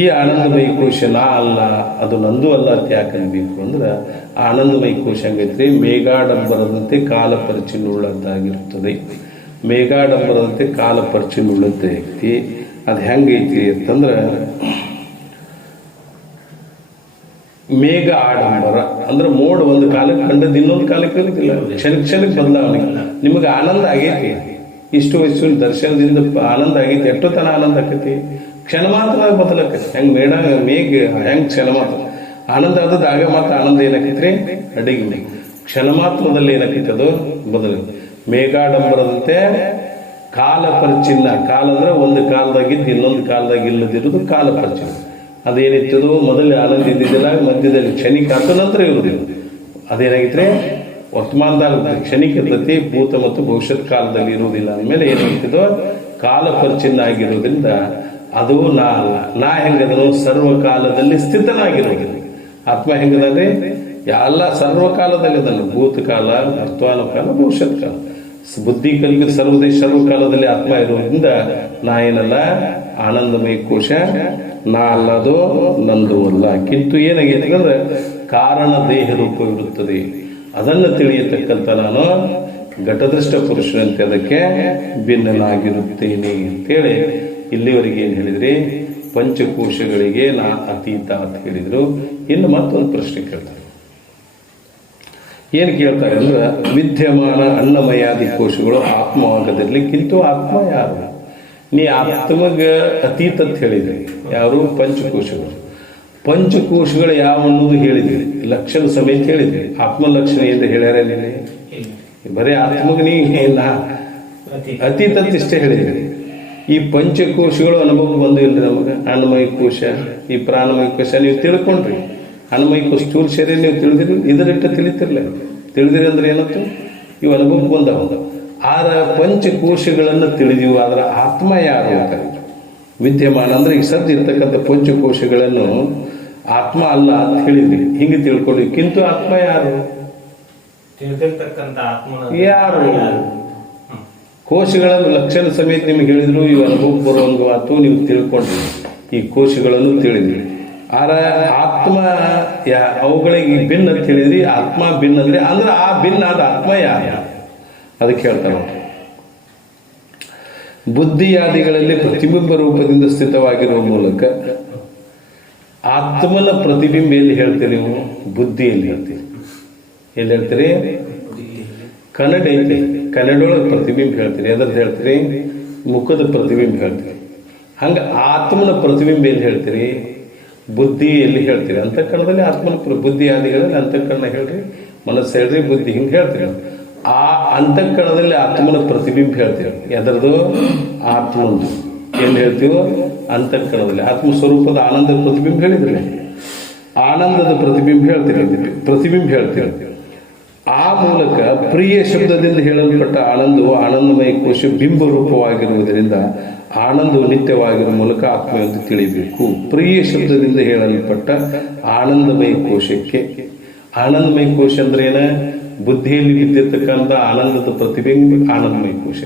ಈ ಆನಂದಮಯ ಕೋಶ ನಾ ಅಲ್ಲ, ಅದು ನಂದು ಅಲ್ಲ ಅಂತ ಯಾಕೆ ಅನ್ಬೇಕು ಅಂದ್ರೆ ಆನಂದಮಯ ಕೋಶ ಹಂಗೈತ್ರಿ ಮೇಘಾಡಂಬರದಂತೆ ಕಾಲ ಪರಿಚಿನ್ನುಳ್ಳದ್ದಾಗಿರುತ್ತದೆ. ಮೇಘಾಡಂಬರದಂತೆ ಕಾಲ ಪರಿಚಿನ್ನುಳ್ಳದ್ದೈತಿ. ಅದು ಹೆಂಗೈತಿ ಅಂತಂದ್ರೆ ಮೇಘ ಆಡಂಬರ ಅಂದ್ರೆ ಮೋಡ ಒಂದು ಕಾಲಕ್ಕೆ ಕಂಡದ್ದು ಇನ್ನೊಂದು ಕಾಲಕ್ಕೆ ಇರುತ್ತಿಲ್ಲ, ಕ್ಷಣಕ್ಕೆ ಬದಲಾವಣೆ. ನಿಮಗೆ ಆನಂದ ಆಗೈತಿ, ಇಷ್ಟು ವಯಸ್ಸಿನ ದರ್ಶನದಿಂದ ಆನಂದ ಆಗೈತಿ. ಎಷ್ಟೊತ್ತನ ಆನಂದ ಆಕೈತಿ, ಕ್ಷಣ ಮಾತ್ರ ಬದಲಾಕೈತಿ. ಹೆಂಗ್ ಮೇಘ ಹೆಂಗ್ ಕ್ಷಣ ಮಾತ್ರ ಆನಂದ ಆದದ್ದು ಆಗ ಮಾತ್ರ ಆನಂದ ಏನಾಕೈತ್ರಿ ಅಡಿಗೆ ಕ್ಷಣ ಮಾತ್ರದಲ್ಲಿ ಏನಾಕೈತಿ ಅದು ಬದಲ. ಮೇಘಾಡಂಬರದಂತೆ ಕಾಲ ಪರಿಚಿನ್ನ. ಕಾಲ ಅಂದ್ರೆ ಒಂದು ಕಾಲದಾಗಿದ್ದು ಇನ್ನೊಂದು ಕಾಲದಾಗ ಇಲ್ಲದಿರೋದು ಕಾಲ ಪರಿಚಿನ್ನ. ಅದೇನಿತ್ತದು ಮೊದಲು ಆನಂದ ಇದ್ದಿದ್ದಿಲ್ಲ, ಮಧ್ಯದಲ್ಲಿ ಕ್ಷಣಿಕ ಆತ, ನಂತರ ಇರುವುದಿಲ್ಲ. ಅದೇನಾಗಿದ್ರೆ ವರ್ತಮಾನದಾಗ ಕ್ಷಣಿಕ ಇರ್ತತಿ, ಭೂತ ಮತ್ತು ಭವಿಷ್ಯತ್ ಕಾಲದಲ್ಲಿ ಇರುವುದಿಲ್ಲ. ಅಂದಮೇಲೆ ಏನಾಗ್ತದೋ ಕಾಲ ಪರಿಚಿನ್ನ ಆಗಿರೋದ್ರಿಂದ ಅದು ನಾ ಅಲ್ಲ. ನಾ ಹೆಂಗದನು ಸರ್ವಕಾಲದಲ್ಲಿ ಸ್ಥಿತನಾಗಿರೋದಿಲ್ಲ. ಆತ್ಮ ಹೆಂಗದಂದ್ರೆ ಎಲ್ಲ ಸರ್ವಕಾಲದಲ್ಲಿ ಅದನ್ನು, ಭೂತಕಾಲ, ವರ್ತಮಾನ ಕಾಲ, ಭವಿಷ್ಯತ್ ಕಾಲ, ಬುದ್ಧಿ ಕಲಿಗೆ ಸರ್ವಕಾಲದಲ್ಲಿ ಆತ್ಮ ಇರೋದ್ರಿಂದ ನಾ ಏನಲ್ಲ, ಆನಂದಮಯ ಕೋಶ ನಾ ಅಲ್ಲದೋ ನಂದು ಅಲ್ಲ. ಕಿಂತು ಏನಾಗೈತೆ ಅಂದ್ರೆ ಕಾರಣ ದೇಹ ರೂಪವಿರುತ್ತದೆ, ಅದನ್ನು ತಿಳಿಯತಕ್ಕಂಥ ನಾನು ಘಟದೃಷ್ಟ ಪುರುಷನಂತೆ ಅದಕ್ಕೆ ಭಿನ್ನನಾಗಿರುತ್ತೇನೆ ಅಂತೇಳಿ ಇಲ್ಲಿವರೆಗೆ ಏನು ಹೇಳಿದ್ರಿ, ಪಂಚಕೋಶಗಳಿಗೆ ನಾ ಅತೀತ ಅಂತ ಹೇಳಿದ್ರು. ಇನ್ನು ಮತ್ತೊಂದು ಪ್ರಶ್ನೆ ಕೇಳ್ತಾರೆ. ಏನು ಕೇಳ್ತಾರೆ ಅಂದ್ರೆ, ವಿದ್ಯಮಾನ ಅನ್ನಮಯಾದಿ ಕೋಶಗಳು ಆತ್ಮವಾಗದಿರಲಿ, ಕಿಂತು ಆತ್ಮ ಯಾರು? ನೀ ಆತ್ಮಗ ಅತೀತ ಅಂತ ಹೇಳಿದ್ರಿ. ಯಾರು? ಪಂಚಕೋಶಗಳು. ಪಂಚಕೋಶಗಳು ಯಾವ ಅನ್ನೋದು ಹೇಳಿದ್ರಿ, ಲಕ್ಷಣ ಸಮೇತ ಹೇಳಿದ್ರಿ. ಆತ್ಮ ಲಕ್ಷಣ ಏನು ಹೇಳ್ಯಾರ? ಬರೀ ಆತ್ಮಗ ನೀ ಅತೀತ ಅಂತ ಇಷ್ಟೇ ಹೇಳಿದ್ರಿ. ಈ ಪಂಚಕೋಶಗಳು ಅನುಭವಕ್ಕೆ ಬಂದಿಲ್ರಿ ನಮಗೆ. ಅನ್ನಮಯ ಕೋಶ, ಈ ಪ್ರಾಣಮಯ ಕೋಶ ನೀವು ತಿಳ್ಕೊಂಡ್ರಿ. ಅನ್ನಮಯ ಕೋಶ ಸ್ಥೂಲ ಶರೀರ ನೀವು ತಿಳಿದಿರಿ, ಇದರಿಟ್ಟು ತಿಳಿತಿರ್ಲ. ತಿಳಿದಿರಿ ಅಂದ್ರೆ ಏನಂತ, ಇವು ಅನುಭವಕ್ಕೆ ಬಂದವ. ಆರ ಪಂಚಕೋಶಗಳನ್ನು ತಿಳಿದೀವು, ಆದ್ರ ಆತ್ಮ ಯಾರು ಅಂತಾರೆ. ವಿದ್ಯಮಾನ ಅಂದ್ರೆ ಈಗ ಸದ್ದು ಇರ್ತಕ್ಕಂಥ ಪಂಚಕೋಶಗಳನ್ನು ಆತ್ಮ ಅಲ್ಲ ಅಂತ ಹೇಳಿದ್ರಿ. ಹಿಂಗೆ ತಿಳ್ಕೊಂಡ್ರಿ. ಕಿಂತು ಆತ್ಮ ಯಾರು? ಯಾರು? ಕೋಶಗಳ ಲಕ್ಷಣ ಸಮೇತ ನಿಮ್ಗೆ ಹೇಳಿದ್ರು, ಇವು ಅನುಭವಕ್ಕೆ ಬರುವಂಗವಾತು, ನೀವು ತಿಳ್ಕೊಂಡ್ರಿ. ಈ ಕೋಶಗಳನ್ನು ತಿಳಿದ್ರಿ. ಆರ ಆತ್ಮ ಅವುಗಳಿಗೆ ಭಿನ್ನ ಅಂತ ಹೇಳಿದ್ರಿ. ಆತ್ಮ ಭಿನ್ನ ಅಂದ್ರೆ ಆ ಭಿನ್ನ ಆದ ಆತ್ಮ ಯಾರು? ಅದಕ್ಕೆ ಹೇಳ್ತಾರೆ, ಬುದ್ಧಿಯಾದಿಗಳಲ್ಲಿ ಪ್ರತಿಬಿಂಬ ರೂಪದಿಂದ ಸ್ಥಿತವಾಗಿರುವ ಮೂಲಕ ಆತ್ಮನ ಪ್ರತಿಬಿಂಬ ಎಲ್ಲಿ ಹೇಳ್ತೀರಿ ನೀವು? ಬುದ್ಧಿಯಲ್ಲಿ ಹೇಳ್ತೀರಿ. ಎಲ್ಲಿ ಹೇಳ್ತೀರಿ? ಕನ್ನಡ ಐತಿ, ಕನ್ನಡೊಳಗೆ ಪ್ರತಿಬಿಂಬ ಹೇಳ್ತೀರಿ. ಎದ್ರದ್ದು ಹೇಳ್ತೀರಿ? ಮುಖದ ಪ್ರತಿಬಿಂಬ ಹೇಳ್ತೀರಿ. ಹಂಗ ಆತ್ಮನ ಪ್ರತಿಬಿಂಬ ಎಲ್ಲಿ ಹೇಳ್ತೀರಿ? ಬುದ್ಧಿ ಎಲ್ಲಿ ಹೇಳ್ತೀರಿ? ಅಂತಃಕರಣದಲ್ಲಿ ಆತ್ಮನ ಬುದ್ಧಿ ಆದಿಗಳಲ್ಲಿ ಅಂತಃಕರಣ ಹೇಳ್ರಿ, ಮನಸ್ಸು ಹೇಳ್ರಿ, ಬುದ್ಧಿ ಹಿಂಗೆ ಹೇಳ್ತೀರಿ. ಆ ಅಂತಃಕರಣದಲ್ಲಿ ಆತ್ಮನ ಪ್ರತಿಬಿಂಬ ಹೇಳ್ತೀವಿ. ಎದರದು? ಆತ್ಮಂದು. ಎಲ್ಲಿ ಹೇಳ್ತೀವೋ? ಅಂತಃಕರಣದಲ್ಲಿ. ಆತ್ಮ ಸ್ವರೂಪದ ಆನಂದದ ಪ್ರತಿಬಿಂಬ ಹೇಳಿದ್ರಿ, ಆನಂದದ ಪ್ರತಿಬಿಂಬ ಹೇಳ್ತೀರಿ, ಪ್ರತಿಬಿಂಬ ಹೇಳ್ತೀವಿ. ಆ ಮೂಲಕ ಪ್ರಿಯ ಶಬ್ದದಿಂದ ಹೇಳಲ್ಪಟ್ಟ ಆನಂದವು ಆನಂದಮಯ ಕೋಶ ಬಿಂಬ ರೂಪವಾಗಿರುವುದರಿಂದ ಆನಂದವು ನಿತ್ಯವಾಗಿರುವ ಮೂಲಕ ಆತ್ಮ ಎಂದು ತಿಳಿಬೇಕು. ಪ್ರಿಯ ಶಬ್ದದಿಂದ ಹೇಳಲ್ಪಟ್ಟ ಆನಂದಮಯ ಕೋಶಕ್ಕೆ, ಆನಂದಮಯ ಕೋಶ ಅಂದ್ರೆ ಏನ? ಬುದ್ಧಿಯಲ್ಲಿ ಬಿದ್ದಿರ್ತಕ್ಕಂಥ ಆನಂದದ ಪ್ರತಿಬಿಂಬ ಆನಂದಮಯ ಕೋಶ.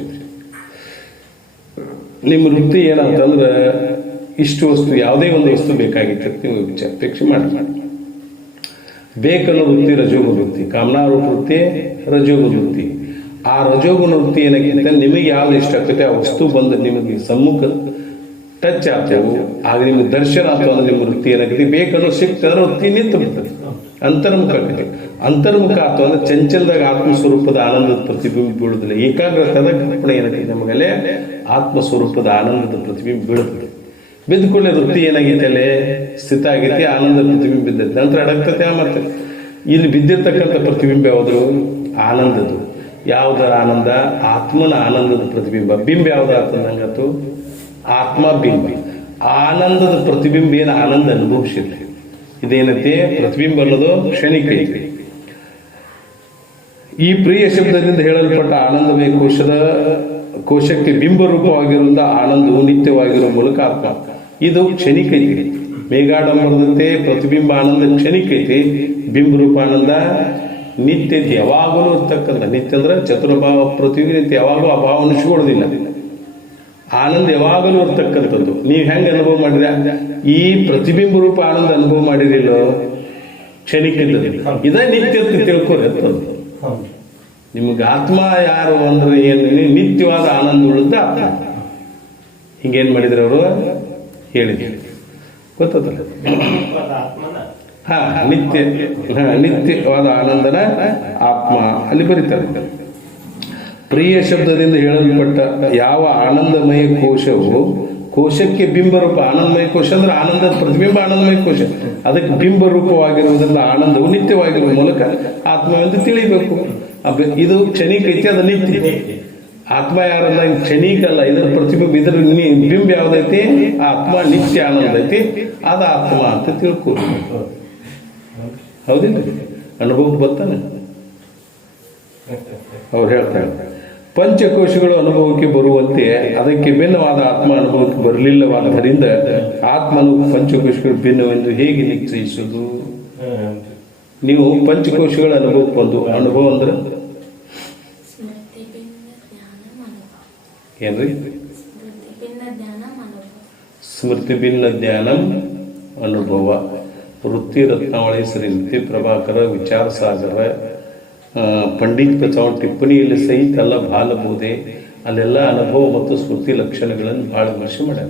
ನಿಮ್ಮ ವೃತ್ತಿ ಏನಂತಂದ್ರೆ, ಇಷ್ಟು ವಸ್ತು, ಯಾವುದೇ ಒಂದು ವಸ್ತು ಬೇಕಾಗಿತ್ತು ನೀವು ಅಪೇಕ್ಷೆ ಮಾಡಿ. ಬೇಕನ್ನೋ ವೃತ್ತಿ ರಜೋಗುಣ ವೃತ್ತಿ, ಕಾಮನಾರೂಪ ವೃತ್ತಿ ರಜೋಗುಣ ವೃತ್ತಿ. ಆ ರಜೋಗುಣ ವೃತ್ತಿ ಏನಾಗಿತ್ತು, ನಿಮಗೆ ಯಾವ್ದು ಇಷ್ಟ ಆಗ್ತೈತೆ ಆ ವಸ್ತು ಬಂದು ನಿಮಗೆ ಸಮ್ಮುಖ ಟಚ್ ಆಗ್ತೇವೆ, ಆಗ ನಿಮ್ಗೆ ದರ್ಶನ ಆಗ್ತವೆ ಅಂದ್ರೆ ನಿಮ್ಮ ವೃತ್ತಿ ಏನಾಗಿದೆ. ಬೇಕನ್ನೋ ಸಿಕ್ತಂದ್ರೆ ವೃತ್ತಿ ನಿಂತು ಬಿಡ್ತದೆ, ಅಂತರ್ಮುಖ ಆಗ್ತದೆ. ಅಂತರ್ಮುಖ ಆತು ಅಂದ್ರೆ ಚಂಚಲದಾಗ ಆತ್ಮಸ್ವರೂಪದ ಆನಂದದ ಪ್ರತಿಬಿಂಬ ಬೀಳುದಿಲ್ಲ. ಏಕಾಗ್ರತದ ಕಲ್ಪನೆ ಏನಾಗಿದೆ ನಮಗಲ್ಲೇ ಆತ್ಮಸ್ವರೂಪದ ಆನಂದದ ಪ್ರತಿಬಿಂಬ ಬೀಳುತ್ತದೆ. ಬಿದ್ದುಕೊಳ್ಳೆ ವೃತ್ತಿ ಏನಾಗೈತೆ, ಅಲ್ಲೇ ಸ್ಥಿತ ಆಗೈತಿ, ಆನಂದ ಪ್ರತಿಬಿಂಬ ಬಿದ್ದೈತಿ, ನಂತರ ಅಡಗ್ತತೆ. ಮತ್ತೆ ಇಲ್ಲಿ ಬಿದ್ದಿರ್ತಕ್ಕಂಥ ಪ್ರತಿಬಿಂಬ ಯಾವ್ದು? ಆನಂದದ್ದು. ಯಾವ್ದರ ಆನಂದ? ಆತ್ಮನ ಆನಂದದ ಪ್ರತಿಬಿಂಬ. ಬಿಂಬ ಯಾವ್ದಾಗ್ತದೆ ನಂಗತ್ತು? ಆತ್ಮ ಬಿಂಬ. ಆನಂದದ ಪ್ರತಿಬಿಂಬ ಏನು ಆನಂದ ಅನುಭವಿಸಿದ್ರೆ ಇದೇನೈತಿ? ಪ್ರತಿಬಿಂಬ ಅನ್ನೋದು ಕ್ಷಣಿಕ ಐತಿ. ಈ ಪ್ರಿಯ ಶಬ್ದದಿಂದ ಹೇಳಲ್ಪಟ್ಟ ಆನಂದಮಯ ಕೋಶಕ್ಕೆ ಬಿಂಬ ರೂಪವಾಗಿರುವುದ ಆನಂದವು ನಿತ್ಯವಾಗಿರುವ ಮೂಲಕ ಆತ್ಮ. ಇದು ಕ್ಷಣಿಕ ಐತಿ. ಮೇಘಾಡಂಬರದಂತೆ ಪ್ರತಿಬಿಂಬ ಆನಂದ ಕ್ಷಣಿಕ ಐತಿ, ಬಿಂಬ ರೂಪ ಆನಂದ ನಿತ್ಯ ಐತಿ, ಯಾವಾಗಲೂ ಇರ್ತಕ್ಕಂಥ. ನಿತ್ಯ ಅಂದ್ರೆ ಚತುರ್ಭಾವ ಪ್ರತಿಬಿಂಬ ನಿತ್ಯ, ಯಾವಾಗಲೂ ಆ ಭಾವ ಅನಿಸ್ಕೊಳ್ಳೋದಿಲ್ಲ. ಆನಂದ ಯಾವಾಗಲೂ ಇರ್ತಕ್ಕಂಥದ್ದು. ನೀವು ಹೆಂಗೆ ಅನುಭವ ಮಾಡಿದ್ರೆ ಈ ಪ್ರತಿಬಿಂಬ ರೂಪ ಆನಂದ ಅನುಭವ ಮಾಡಿರಿಲ್ಲ, ಕ್ಷಣಿಕ ಇದೇ ನಿತ್ಯ ತಿಳ್ಕೊಳ್ತದ್ದು. ನಿಮ್ಗೆ ಆತ್ಮ ಯಾರು ಅಂದ್ರೆ ಏನು? ನಿತ್ಯವಾದ ಆನಂದ ಉಳಿದ ಆತ್ಮ. ಹಿಂಗೇನ್ ಮಾಡಿದ್ರೆ ಅವರು ಹೇಳಿದ್ರು, ಗೊತ್ತಲ್ಲ? ನಿತ್ಯವಾದ ಆನಂದನ ಆತ್ಮ ಅಲ್ಲಿ ಬರೀತಾರೆ. ಪ್ರಿಯ ಶಬ್ದದಿಂದ ಹೇಳಲ್ಪಟ್ಟ ಯಾವ ಆನಂದಮಯ ಕೋಶವು ಕೋಶಕ್ಕೆ ಬಿಂಬ ರೂಪ, ಆನಂದಮಯ ಕೋಶ ಅಂದ್ರೆ ಆನಂದದ ಪ್ರತಿಬಿಂಬ ಆನಂದಮಯ ಕೋಶ, ಅದಕ್ಕೆ ಬಿಂಬ ರೂಪವಾಗಿರುವುದರಿಂದ ಆನಂದವು ನಿತ್ಯವಾಗಿರುವ ಮೂಲಕ ಆತ್ಮವೆಂದು ತಿಳಿಬೇಕು. ಇದು ಕ್ಷಣಿಕ ಐತಿ, ಅದು ನಿತ್ಯ. ಆತ್ಮ ಯಾರಲ್ಲ ಕ್ಷಣಿಕಲ್ಲ, ಇದರ ಪ್ರತಿಬಿಂಬ, ಇದರ ಬಿಂಬ ಯಾವ್ದೈತಿ? ಆತ್ಮ ನಿತ್ಯ ಆನಂದ ಐತಿ, ಅದ ಆತ್ಮ ಅಂತ ತಿಳ್ಕೊ. ಹೌದಿಲ್ಲ? ಅನುಭವಕ್ಕೆ ಬರ್ತಾನೆ. ಅವ್ರು ಹೇಳ್ತಾರೆ ಪಂಚಕೋಶಗಳು ಅನುಭವಕ್ಕೆ ಬರುವಂತೆ ಅದಕ್ಕೆ ಭಿನ್ನವಾದ ಆತ್ಮ ಅನುಭವಕ್ಕೆ ಬರಲಿಲ್ಲವಾದ್ದರಿಂದ ಆತ್ಮನು ಪಂಚಕೋಶಗಳು ಭಿನ್ನವೆಂದು ಹೇಗೆ ನಿಶ್ಚಯಿಸುವುದು? ನೀವು ಪಂಚಕೋಶಗಳ ಅನುಭವಕ್ಕೆ ಬಂದು, ಅನುಭವ ಅಂದ್ರೆ ಏನ್ರಿ? ಸ್ಮೃತಿ ಭಿನ್ನ ಜ್ಞಾನಂ ಅನುಭವ. ವೃತ್ತಿ ರತ್ನಾವಳಿ, ಶ್ರೀಮತಿ ಪ್ರಭಾಕರ, ವಿಚಾರ ಸಾಗರ, ಪಂಡಿತ್ ಬಚಾವ್ ಟಿಪ್ಪಣಿಯಲ್ಲಿ ಸಹಿತ ಎಲ್ಲ ಬಾಲಬೋಧೆ, ಅಲ್ಲೆಲ್ಲ ಅನುಭವ ಮತ್ತು ಸ್ಮೃತಿ ಲಕ್ಷಣಗಳನ್ನು ಬಹಳ ವಿಮರ್ಶೆ ಮಾಡ್ಯಾರ.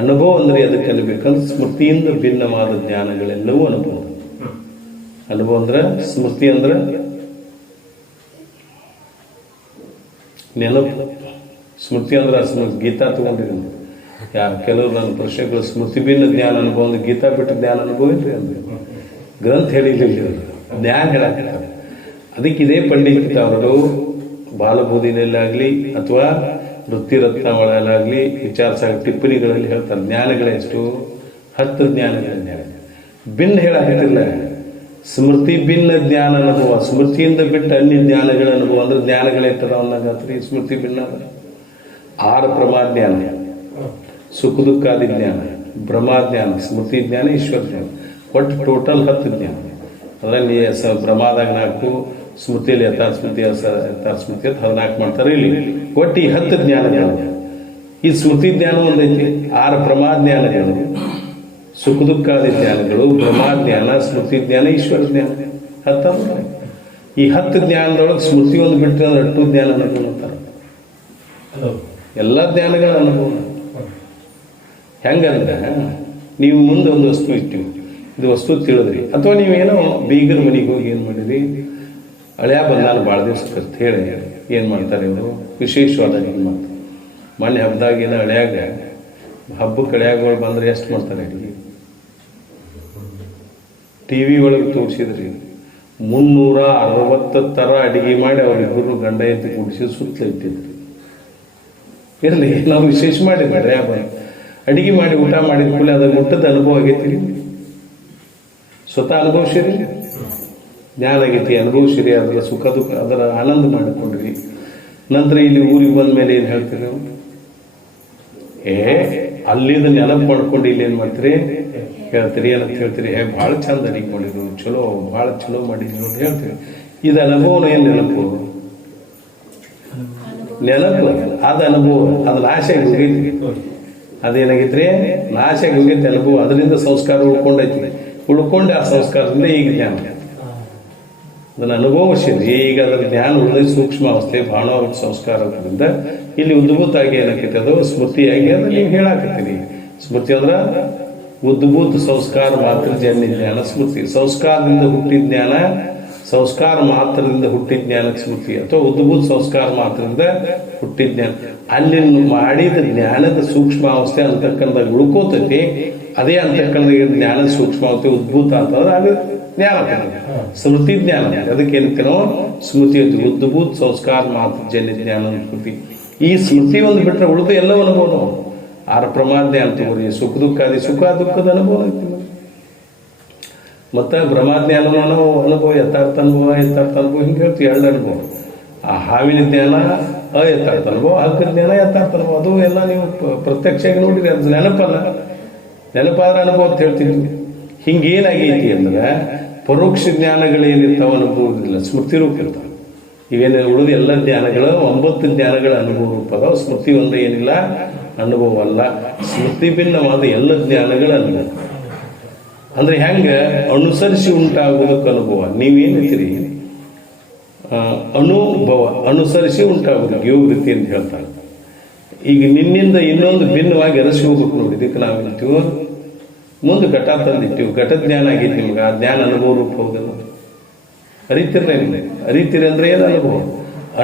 ಅನುಭವ ಅಂದ್ರೆ ಅದಕ್ಕೆ ಅನ್ಬೇಕಂದ್ರೆ ಸ್ಮೃತಿಯಿಂದ ಭಿನ್ನವಾದ ಜ್ಞಾನಗಳೆಲ್ಲವೂ ಅನುಭವ. ಅನುಭವ ಅಂದ್ರೆ, ಸ್ಮೃತಿ ಅಂದ್ರೆ ನೆನಪು, ಸ್ಮೃತಿ ಅಂದ್ರೆ ಗೀತಾ ತಗೊಂಡಿದ್ದೀನಿ. ಕೆಲವರು ನನ್ನ ಪ್ರಶ್ನೆಗಳು ಸ್ಮೃತಿ ಭಿನ್ನ ಜ್ಞಾನ ಅನುಭವ ಅಂದ್ರೆ ಗೀತಾ ಬಿಟ್ಟು ಜ್ಞಾನ ಅನುಭವ ಇಲ್ರಿ ಅಂದ್ರೆ ಗ್ರಂಥ ಹೇಳಿಲ್ಲ, ಜ್ಞಾನ ಹೇಳಾಕ್ತಾರೆ. ಅದಕ್ಕೆ ಇದೇ ಪಂಡಿತ ಅವರು ಬಾಲಬೋಧಿನಲ್ಲಾಗಲಿ ಅಥವಾ ವೃತ್ತಿ ರತ್ನಾವಳಲ್ಲಾಗಲಿ ವಿಚಾರ ಸಾಗರ ಟಿಪ್ಪಣಿಗಳಲ್ಲಿ ಹೇಳ್ತಾರೆ ಜ್ಞಾನಗಳೆಷ್ಟು? 10 ಜ್ಞಾನಗಳ ಭಿನ್ನ ಹೇಳಾಕಿಲ್ಲ. ಸ್ಮೃತಿ ಭಿನ್ನ ಜ್ಞಾನ ಅನುಭವ, ಸ್ಮೃತಿಯಿಂದ ಬಿಟ್ಟು ಅನ್ಯ ಜ್ಞಾನಗಳ ಅನುಭವ ಅಂದ್ರೆ ಜ್ಞಾನಗಳೈತದ ಅವನಾಗತ್ರಿ. ಸ್ಮೃತಿ ಭಿನ್ನ 6 ಪ್ರಮಾಜ್ಞಾನ, ಸುಖ ದುಃಖಾದಿ ಜ್ಞಾನ, ಬ್ರಹ್ಮಜ್ಞಾನ, ಸ್ಮೃತಿ ಜ್ಞಾನ, ಈಶ್ವರ ಜ್ಞಾನ, ಒಟ್ಟು ಟೋಟಲ್ 10 ಜ್ಞಾನ. ಅದರಲ್ಲಿ ಬ್ರಹ್ಮದಾಗ 4, ಸ್ಮೃತಿಯಲ್ಲಿ ಯಥಾಸ್ಮೃತಿ ಯಥಾಸ್ಮೃತಿ ಅಂತ 14 ಮಾಡ್ತಾರೆ. ಇಲ್ಲಿ ಒಟ್ಟು ಈ 10 ಜ್ಞಾನಗಳು. ಈ ಸ್ಮೃತಿ ಜ್ಞಾನ ಒಂದೈತಿ, 6 ಪ್ರಮಾಜ್ಞಾನಗಳು, ಸುಖ ದುಃಖಾದಿ ಜ್ಞಾನಗಳು, ಬ್ರಹ್ಮಜ್ಞಾನ, ಸ್ಮೃತಿ ಜ್ಞಾನ, ಈಶ್ವರ ಜ್ಞಾನ, 10. ಈ 10 ಜ್ಞಾನದೊಳಗೆ ಸ್ಮೃತಿ ಒಂದು ಬಿಟ್ಟರೆ 8 ಜ್ಞಾನ ಅನುಭವ ಅಂತಾರೆ. ಎಲ್ಲ ಜ್ಞಾನಗಳ ಅನುಭವ ಹೆಂಗಂದ್ರೆ, ನೀವು ಮುಂದೆ ಒಂದು ವಸ್ತು ಇಟ್ಟಿವಿ, ಇದು ವಸ್ತು ತಿಳಿದ್ರಿ, ಅಥವಾ ನೀವೇನೋ ಬೀಗರ ಮನೆಗೆ ಹೋಗಿ ಏನು ಮಾಡಿರಿ, ಹಳೆಯ ಬಂದಾನ ಭಾಳ ದಿವಸ ಹೇಳಿ ಏನು ಮಾಡ್ತಾರೆ ಇವರು? ವಿಶೇಷವಾದ ಏನು ಮಾಡ್ತಾರೆ. ಮೊನ್ನೆ ಹಬ್ಬದಾಗ ಏನೋ ಹಳೆಯಾಗ ಹಬ್ಬಕ್ಕೆ ಹಳೆಯಾಗಳು ಬಂದ್ರೆ ಎಷ್ಟು ಮಾಡ್ತಾರೆ ಅಡಿಗೆ? TV ಒಳಗೆ ತೋರಿಸಿದ್ರಿ 360 ಥರ ಅಡಿಗೆ ಮಾಡಿ ಅವರಿಬ್ಬರು ಗಂಡ ಎತ್ತಿ ಕುಡಿಸಿ ಸುತ್ತಲ ಇಟ್ಟಿದ್ರಿ. ಇರಲಿ, ನಾವು ವಿಶೇಷ ಮಾಡಿದ್ವಿ. ಹಳೆಯ ಬಂದು ಅಡಿಗೆ ಮಾಡಿ ಊಟ ಮಾಡಿದ ಕೂಡಲೇ ಅದ್ರ ಊಟದ ಅನುಭವ ಆಗೈತಿ, ಸ್ವತಃ ಅನುಭವಿಸಿರಿ, ಜ್ಞಾನ ಆಗೈತಿ, ಅನುಭವಿಸಿರಿ, ಅದರ ಸುಖ ದುಃಖ ಅದರ ಆನಂದ ಮಾಡಿಕೊಂಡ್ರಿ. ನಂತರ ಇಲ್ಲಿ ಊರಿಗೆ ಬಂದ ಮೇಲೆ ಏನು ಹೇಳ್ತೀರಿ ನೀವು? ಅಲ್ಲಿಂದ ನೆನಪು ಮಾಡ್ಕೊಂಡು ಇಲ್ಲಿ ಏನು ಮಾಡ್ತೀರಿ? ಹೇಳ್ತೀರಿ. ಏನಂತ ಹೇಳ್ತೀರಿ? ಭಾಳ ಚಂದ ಅಡಿಗೆ ಮಾಡಿದ್ರು, ಚಲೋ, ಭಾಳ ಚಲೋ ಮಾಡಿದ್ರು ಅಂತ ಹೇಳ್ತೀರಿ. ಇದು ಅನುಭವನ ಏನು ನೆನಪು? ನೆನಪು ಅದು ಅನುಭವ, ಅದು ನಾಶ ಆಗಿ ಹೋಗೈತಿ. ಅದೇನಾಗೈತ್ರಿ? ನಾಶ ಆಗಿ ಹೋಗೈತಿ ಅನುಭವ. ಅದರಿಂದ ಸಂಸ್ಕಾರ ಉಳ್ಕೊಂಡೈತಿ, ಉಳ್ಕೊಂಡು ಆ ಸಂಸ್ಕಾರದಿಂದ ಈಗ ಜ್ಞಾನ ಅದನ್ನು ಅನುಭವಿಸಿದ್ರಿ. ಈಗ ಅದರ ಜ್ಞಾನ ಉಳಿದ ಸೂಕ್ಷ್ಮ ಅವಸ್ಥೆ ಭಾವನಾತ್ಮಕ ಸಂಸ್ಕಾರದಿಂದ ಇಲ್ಲಿ ಉದ್ಭೂತ ಆಗಿ ಏನಾಕೈತಿ? ಅದು ಸ್ಮೃತಿಯಾಗಿ ಅದು ನೀವು ಹೇಳಾಕತ್ತೀರಿ. ಸ್ಮೃತಿ ಅಂದ್ರೆ ಉದ್ಭೂತ ಸಂಸ್ಕಾರ ಮಾತ್ರ ಜನ್ಯ ಜ್ಞಾನ ಸ್ಮೃತಿ. ಸಂಸ್ಕಾರದಿಂದ ಹುಟ್ಟಿದ ಜ್ಞಾನ, ಸಂಸ್ಕಾರ ಮಾತ್ರದಿಂದ ಹುಟ್ಟಿದ ಜ್ಞಾನಕ್ಕೆ ಸ್ಮೃತಿ, ಅಥವಾ ಉದ್ಭೂತ ಸಂಸ್ಕಾರ ಮಾತ್ರದಿಂದ ಹುಟ್ಟಿದ ಜ್ಞಾನ. ಅಲ್ಲಿ ಮಾಡಿದ ಜ್ಞಾನದ ಸೂಕ್ಷ್ಮಾವಸ್ಥೆ ಅಂತಕ್ಕಂಥ ಉಳ್ಕೋತೈತಿ. ಅದೇ ಅಂತಕ್ಕಂಥ ಜ್ಞಾನದ ಸೂಕ್ಷ್ಮಾವಸ್ಥೆ ಉದ್ಭೂತ ಅಂತಂದ್ರೆ ಅದು ಜ್ಞಾನ, ಸ್ಮೃತಿ ಜ್ಞಾನ. ಅದಕ್ಕೆ ಏನಕ್ಕೆ ನಾವು ಸ್ಮೃತಿ ಉದ್ಭೂತ ಸಂಸ್ಕಾರ ಮಾತ್ರ ಜನ್ಯ ಜ್ಞಾನ ಸ್ಮೃತಿ. ಈ ಸ್ಮೃತಿ ಒಂದು ಬಿಟ್ಟರೆ ಉಳಿದು ಎಲ್ಲವೂ ಅನುಭವ ನಾವು 6 ಪ್ರಮಾಜ್ಞೆ ಅಂತ ತಗೋರಿ. ಸುಖ ದುಃಖಾದಿ, ಸುಖ ದುಃಖದ ಅನುಭವ ಐತಿ. ಮತ್ತು ಬ್ರಹ್ಮಜ್ಞಾನ ಅನುಭವ, ಯಥಾರ್ಥ ಅನುಭವ, ಯಥಾರ್ಥ ಅನುಭವ, ಹಿಂಗೆ ಹೇಳ್ತೀವಿ 2 ಅನುಭವ. ಆ ಹಾವಿನ ಜ್ಞಾನ ಅಯಥಾರ್ಥ ಅನುಭವ, ಹಗ್ಗ ಜ್ಞಾನ ಯಥಾರ್ಥ ಅನುಭವ. ಅದು ಎಲ್ಲ ನೀವು ಪ್ರತ್ಯಕ್ಷವಾಗಿ ನೋಡಿರಿ, ಅದು ನೆನಪಲ್ಲ. ನೆನಪಾದ್ರೆ ಅನುಭವ ಅಂತ ಹೇಳ್ತಿದ್ವಿ. ಹಿಂಗೇನಾಗೈತಿ ಅಂದ್ರೆ ಪರೋಕ್ಷ ಜ್ಞಾನಗಳೇನಿರ್ತಾವ ಅನುಭವದಿಲ್ಲ, ಸ್ಮೃತಿ ರೂಪ ಇರ್ತಾವೆ. ಇವೇನು ಉಳಿದ ಎಲ್ಲ ಜ್ಞಾನಗಳು 9 ಜ್ಞಾನಗಳ ಅನುಭವ ರೂಪ ಅದಾವ. ಸ್ಮೃತಿ ಒಂದು ಏನಿಲ್ಲ, ಅನುಭವ ಅಲ್ಲ. ಸ್ಮೃತಿ ಭಿನ್ನವಾದ ಎಲ್ಲ ಜ್ಞಾನಗಳ ಅನುಭವ ಅಂದ್ರೆ ಹೆಂಗ ಅನುಸರಿಸಿ ಉಂಟಾಗೋದಕ್ಕೆ ಅನುಭವ. ನೀವೇನಿರ್ತೀರಿ? ಅನುಭವ ಅನುಸರಿಸಿ ಉಂಟಾಗೋದು ಯೋಗ ರೀತಿ ಅಂತ ಹೇಳ್ತಾರೆ. ಈಗ ನಿನ್ನಿಂದ ಇನ್ನೊಂದು ಭಿನ್ನವಾಗಿ ಅರಸಿ ಹೋಗ್ಬೇಕು ನೋಡಿ. ಇದಕ್ಕೆ ನಾವೇಳ್ತೀವೋ ಮುಂದೆ ಘಟ ತಂದಿಟ್ಟಿವಿ, ಘಟ ಜ್ಞಾನ ಆಗೈತಿ ನಿಮ್ಗೆ. ಆ ಜ್ಞಾನ ಅನುಭವ ರೂಪ ಹೋಗಲ್ಲ. ಅರಿತಿರ್ಲಿಲ್ಲ. ಅರಿತೀರಿ ಅಂದ್ರೆ ಏನು ಅನುಭವ?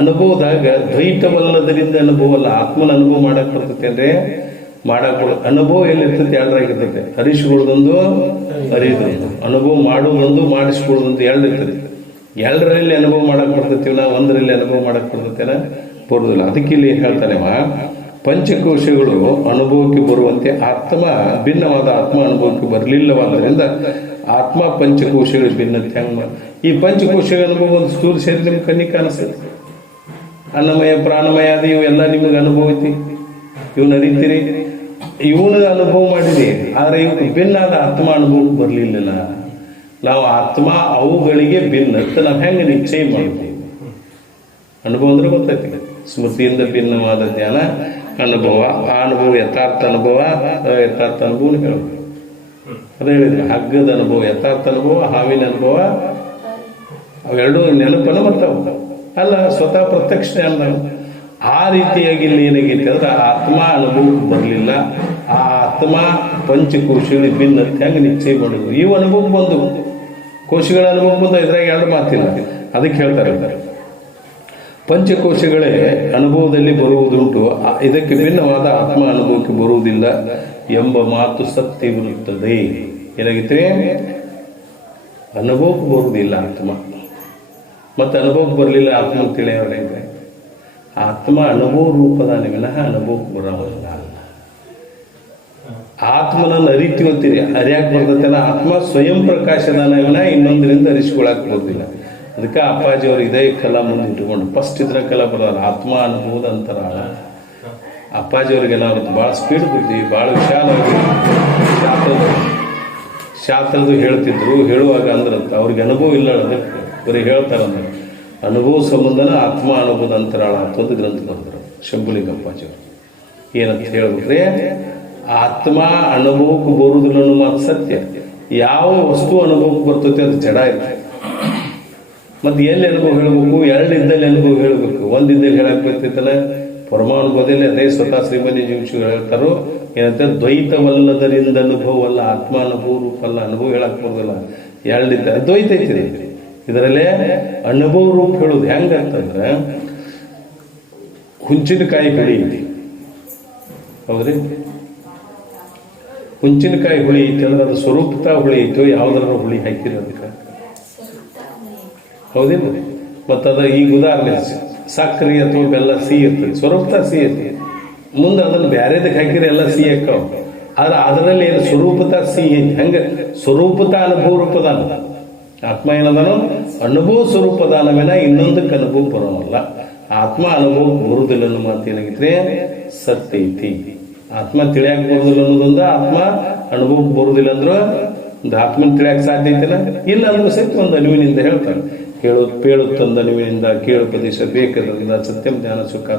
ಅನುಭವದಾಗ ದ್ವೈತವಲ್ಲದರಿಂದ ಅನುಭವ ಅಲ್ಲ, ಆತ್ಮನ ಅನುಭವ ಮಾಡಕ್ ಬರ್ತೈತೆ ಅಂದ್ರೆ ಮಾಡಕ್ ಅನುಭವ ಎಲ್ಲಿರ್ತೈತೆ? 2ರಾಗಿರ್ತೈತೆ. ಹರಿಸಿಕೊಳ್ಳೋದೊಂದು, ಅರಿಯೋದೊಂದು. ಅನುಭವ ಮಾಡೋದೊಂದು, ಮಾಡಿಸ್ಕೊಳ್ಳೋದೊಂದು 2 ಇರ್ತೈತೆ. 2ರಲ್ಲಿ ಅನುಭವ ಮಾಡಕ್ ಬರ್ತೈತಿ ನಾವು, 1ರಲ್ಲಿ ಅನುಭವ ಮಾಡಕ್ ಬರ್ತೈತೇನ? ಬರುವುದಿಲ್ಲ. ಅದಕ್ಕೆ ಇಲ್ಲಿ ಹೇಳ್ತಾನೆವ, ಪಂಚಕೋಶಗಳು ಅನುಭವಕ್ಕೆ ಬರುವಂತೆ ಆತ್ಮ ಭಿನ್ನವಾದ ಆತ್ಮ ಅನುಭವಕ್ಕೆ ಬರಲಿಲ್ಲವಾದ್ದರಿಂದ ಆತ್ಮ ಪಂಚಕೋಶಗಳು ಭಿನ್ನತೆ ಹೆಂಗ. ಈ ಪಂಚಕೋಶಗಳ ಅನುಭವ ಒಂದು ಸ್ಥೂಲ ಶರೀರ ನಿಮ್ಗೆ ಕಣ್ಣಿಗೆ ಕಾಣಿಸ್ತದೆ. ಅನ್ನಮಯ ಪ್ರಾಣಮಯ ಅದು ಇವೆಲ್ಲ ನಿಮಗೆ ಅನುಭವ ಐತಿ, ಇವನ್ನ ಅರಿತೀರಿ, ಇವನ ಅನುಭವ ಮಾಡಿರಿ. ಆದ್ರೆ ಇವಕ್ಕೆ ಭಿನ್ನಾದ ಆತ್ಮ ಅನುಭವಕ್ಕೆ ಬರಲಿಲ್ಲ. ನಾವು ಆತ್ಮ ಅವುಗಳಿಗೆ ಭಿನ್ನ ನಾವು ಹೆಂಗೆ ನಿಶ್ಚಯ ಮಾಡ್ತೀವಿ? ಅನುಭವ ಅಂದ್ರೆ ಗೊತ್ತೈತಿ. ಸ್ಮೃತಿಯಿಂದ ಭಿನ್ನವಾದ ಜ್ಞಾನ ಅನುಭವ. ಆ ಅನುಭವ ಯಥಾರ್ಥ ಅನುಭವ, ಯಥಾರ್ಥ ಅನುಭವ ಹೇಳಬೇಕು. ಅದೇ ಹೇಳಿದ್ರೆ ಹಗ್ಗದ ಅನುಭವ ಯಥಾರ್ಥ ಅನುಭವ, ಹಾವಿನ ಅನುಭವ ಅವೆರಡೂ ನೆನಪನ್ನು ಬರ್ತಾವ ಅಲ್ಲ, ಸ್ವತಃ ಪ್ರತ್ಯಕ್ಷ ಜ್ಞಾನ. ಆ ರೀತಿಯಾಗಿ ಇಲ್ಲಿ ಏನಾಗೈತೆ ಅಂದ್ರೆ ಆತ್ಮ ಅನುಭವಕ್ಕೆ ಬರಲಿಲ್ಲ. ಆ ಆತ್ಮ ಪಂಚಕೋಶಗಳಿಗೆ ಭಿನ್ನ ಹೆಂಗೆ ನಿಶ್ಚಯ ಮಾಡುದು? ಇವು ಅನುಭವಕ್ಕೆ ಬಂದು ಕೋಶಗಳ ಅನುಭವಕ್ಕೆ ಬಂದು ಇದ್ರಾಗ ಎರಡು ಮಾತಿಲ್ಲ. ಅದಕ್ಕೆ ಹೇಳ್ತಾರೆ ಪಂಚಕೋಶಗಳೇ ಅನುಭವದಲ್ಲಿ ಬರುವುದುಂಟು, ಇದಕ್ಕೆ ಭಿನ್ನವಾದ ಆತ್ಮ ಅನುಭವಕ್ಕೆ ಬರುವುದಿಲ್ಲ ಎಂಬ ಮಾತು ಸತ್ಯವಿರುತ್ತದೆ. ಏನಾಗಿತ್ತು? ಅನುಭವಕ್ಕೆ ಬರುವುದಿಲ್ಲ ಆತ್ಮ, ಮತ್ತೆ ಅನುಭವಕ್ಕೆ ಬರಲಿಲ್ಲ ಆತ್ಮ ಅಂತೇಳಿ ಅವ್ರಿಗೆ. ಆತ್ಮ ಅನುಭವ ರೂಪದಾನೆ ವಿನಃ ಅನುಭವಕ್ಕೆ ಬರೋಲ್ಲ. ಆತ್ಮನನ್ನು ಅರಿತೀವಂತೀರಿ, ಅರಿಯಾಕೆ ಬರ್ತೈತಲ್ಲ. ಆತ್ಮ ಸ್ವಯಂ ಪ್ರಕಾಶದಾನ ವಿನಃ ಇನ್ನೊಂದರಿಂದ ಅರಿಸ್ಕೊಳಕ್ ಬರೋದಿಲ್ಲ. ಅದಕ್ಕೆ ಅಪ್ಪಾಜಿಯವರು ಇದೇ ಕಲಾ ಮುಂದೆ ಇಟ್ಕೊಂಡು ಫಸ್ಟ್ ಇದ್ರ ಕಲಾ ಬರೋಲ್ಲ, ಆತ್ಮ ಅನುಭವದ ಅಂತರಾಳ. ಅಪ್ಪಾಜಿಯವ್ರಿಗೆ ನಾವು ಭಾಳ ಸ್ಪೀಡ್ ಬರ್ತೀವಿ, ಭಾಳ ವಿಶಾಲವಾಗಿ ಶಾಸ್ತ್ರದ್ದು ಹೇಳ್ತಿದ್ರು. ಹೇಳುವಾಗ ಅಂದ್ರಂತ ಅವ್ರಿಗೆ ಅನುಭವ ಇಲ್ಲ, ಅದಕ್ಕೆ ಬರೀ ಹೇಳ್ತಾರಂದ್ರೆ ಅನುಭವ ಸಂಬಂಧನ ಆತ್ಮ ಅನುಭವದ ಅಂತರಾಳ ಅಂತಂದು ಗ್ರಂಥ ಬಂದರು ಶಂಭುಲಿಂಗಪ್ಪಾಜಿಯವರು. ಏನಂತ ಹೇಳ್ಬಿಟ್ರೆ, ಆತ್ಮ ಅನುಭವಕ್ಕೆ ಬರುವುದಿಲ್ಲ ಅನ್ನೋ ಮಾತು ಸತ್ಯ. ಯಾವ ವಸ್ತು ಅನುಭವಕ್ಕೆ ಬರ್ತೈತೆ ಅದು ಜಡ ಇರ್ತದೆ. ಮತ್ತೆ ಎಲ್ಲಿ ಅನುಭವ ಹೇಳಬೇಕು? ಎರಡು ಇದ್ದಲ್ಲಿ ಅನುಭವ ಹೇಳಬೇಕು. ಒಂದಿದ್ದಲ್ಲಿ ಹೇಳಕ್ ಬರ್ತೈತಲ್ಲ, ಪರಮಾನುಭವದಲ್ಲಿ ಅದೇ ಸ್ವತಃ ಶ್ರೀಮಂದಿ ಜೀವಿಗಳು ಹೇಳ್ತಾರೋ ಏನಂತ, ದ್ವೈತವಲ್ಲದರಿಂದ ಅನುಭವವಲ್ಲ, ಆತ್ಮ ಅನುಭವ ರೂಪಲ್ಲ, ಅನುಭವ ಹೇಳಕ್ ಬರೋದಿಲ್ಲ. ಎರಡಿದ್ದ ದ್ವೈತ ಐತಿದೆ. ಇದರಲ್ಲೇ ಅನುಭವ ರೂಪ ಹೇಳುದು ಹೆಂಗಂತಂದ್ರೆ, ಹುಂಚಿನಕಾಯಿ ಹುಳಿ ಐತಿ, ಹೌದ್ರಿ? ಹುಂಚಿನಕಾಯಿ ಹುಳಿ ಐತಿ ಅಂದ್ರೆ ಅದು ಸ್ವರೂಪತ ಹುಳಿ ಐತೋ ಯಾವ್ದಾರ ಹುಳಿ ಹಾಕಿರಿ ಅದಕ್ಕೆ, ಹೌದಿಲ್ಲ? ಮತ್ತದ ಈಗ ಉದಾಹರಣೆ ಸಕ್ಕರೆ ಅಥವಾ ಬೆಲ್ಲ ಸಿಹಿ ಇರ್ತದೆ, ಸ್ವರೂಪತ ಸಿಹಿ ಐತಿ. ಮುಂದೆ ಅದನ್ನು ಬ್ಯಾರೆದಕ್ಕೆ ಹಾಕಿರಿ ಎಲ್ಲ ಸಿಹಿ ಹಾಕವ. ಆದ್ರೆ ಅದರಲ್ಲಿ ಏನು ಸ್ವರೂಪತ ಸಿಹಿ ಐತಿ. ಹಂಗ ಸ್ವರೂಪತ ಅನುಭವ ರೂಪದಾನ. ಆತ್ಮ ಏನದಾನೋ ಅನುಭವ ಸ್ವರೂಪದಾನವೇನ ಇನ್ನೊಂದಕ್ಕೆ ಅನುಭವ ಬರೋಲ್ಲ. ಆತ್ಮ ಅನುಭವ ಬರುವುದಿಲ್ಲ ಅನ್ನೋ ಮಾತು ಏನಾಗಿದ್ರೆ ಸತ್ಯ ಐತಿ. ಆತ್ಮ ತಿಳಿಯಾಕ ಬರುದಿಲ್ಲ ಅನ್ನೋದೊಂದು, ಆತ್ಮ ಅನುಭವಕ್ಕೆ ಬರುದಿಲ್ಲ ಅಂದ್ರು ಒಂದು ಆತ್ಮನ ತಿಳಿಯಾಕ ಸಾಧ್ಯ ಐತಿಲ್ಲ. ಇಲ್ಲ ಅಂದ್ರೂ ಸಹಿತ ಒಂದು ಅನುವಿನಿಂದ ಹೇಳ್ತಾರೆ. ಪೇಳುತ್ತಂದ ಅನುವಿನಿಂದ ಕೇಳು ಪ್ರದೇಶ ಬೇಕದ್ರಿಂದ ಸತ್ಯಂ ಜ್ಞಾನ ಸುಖ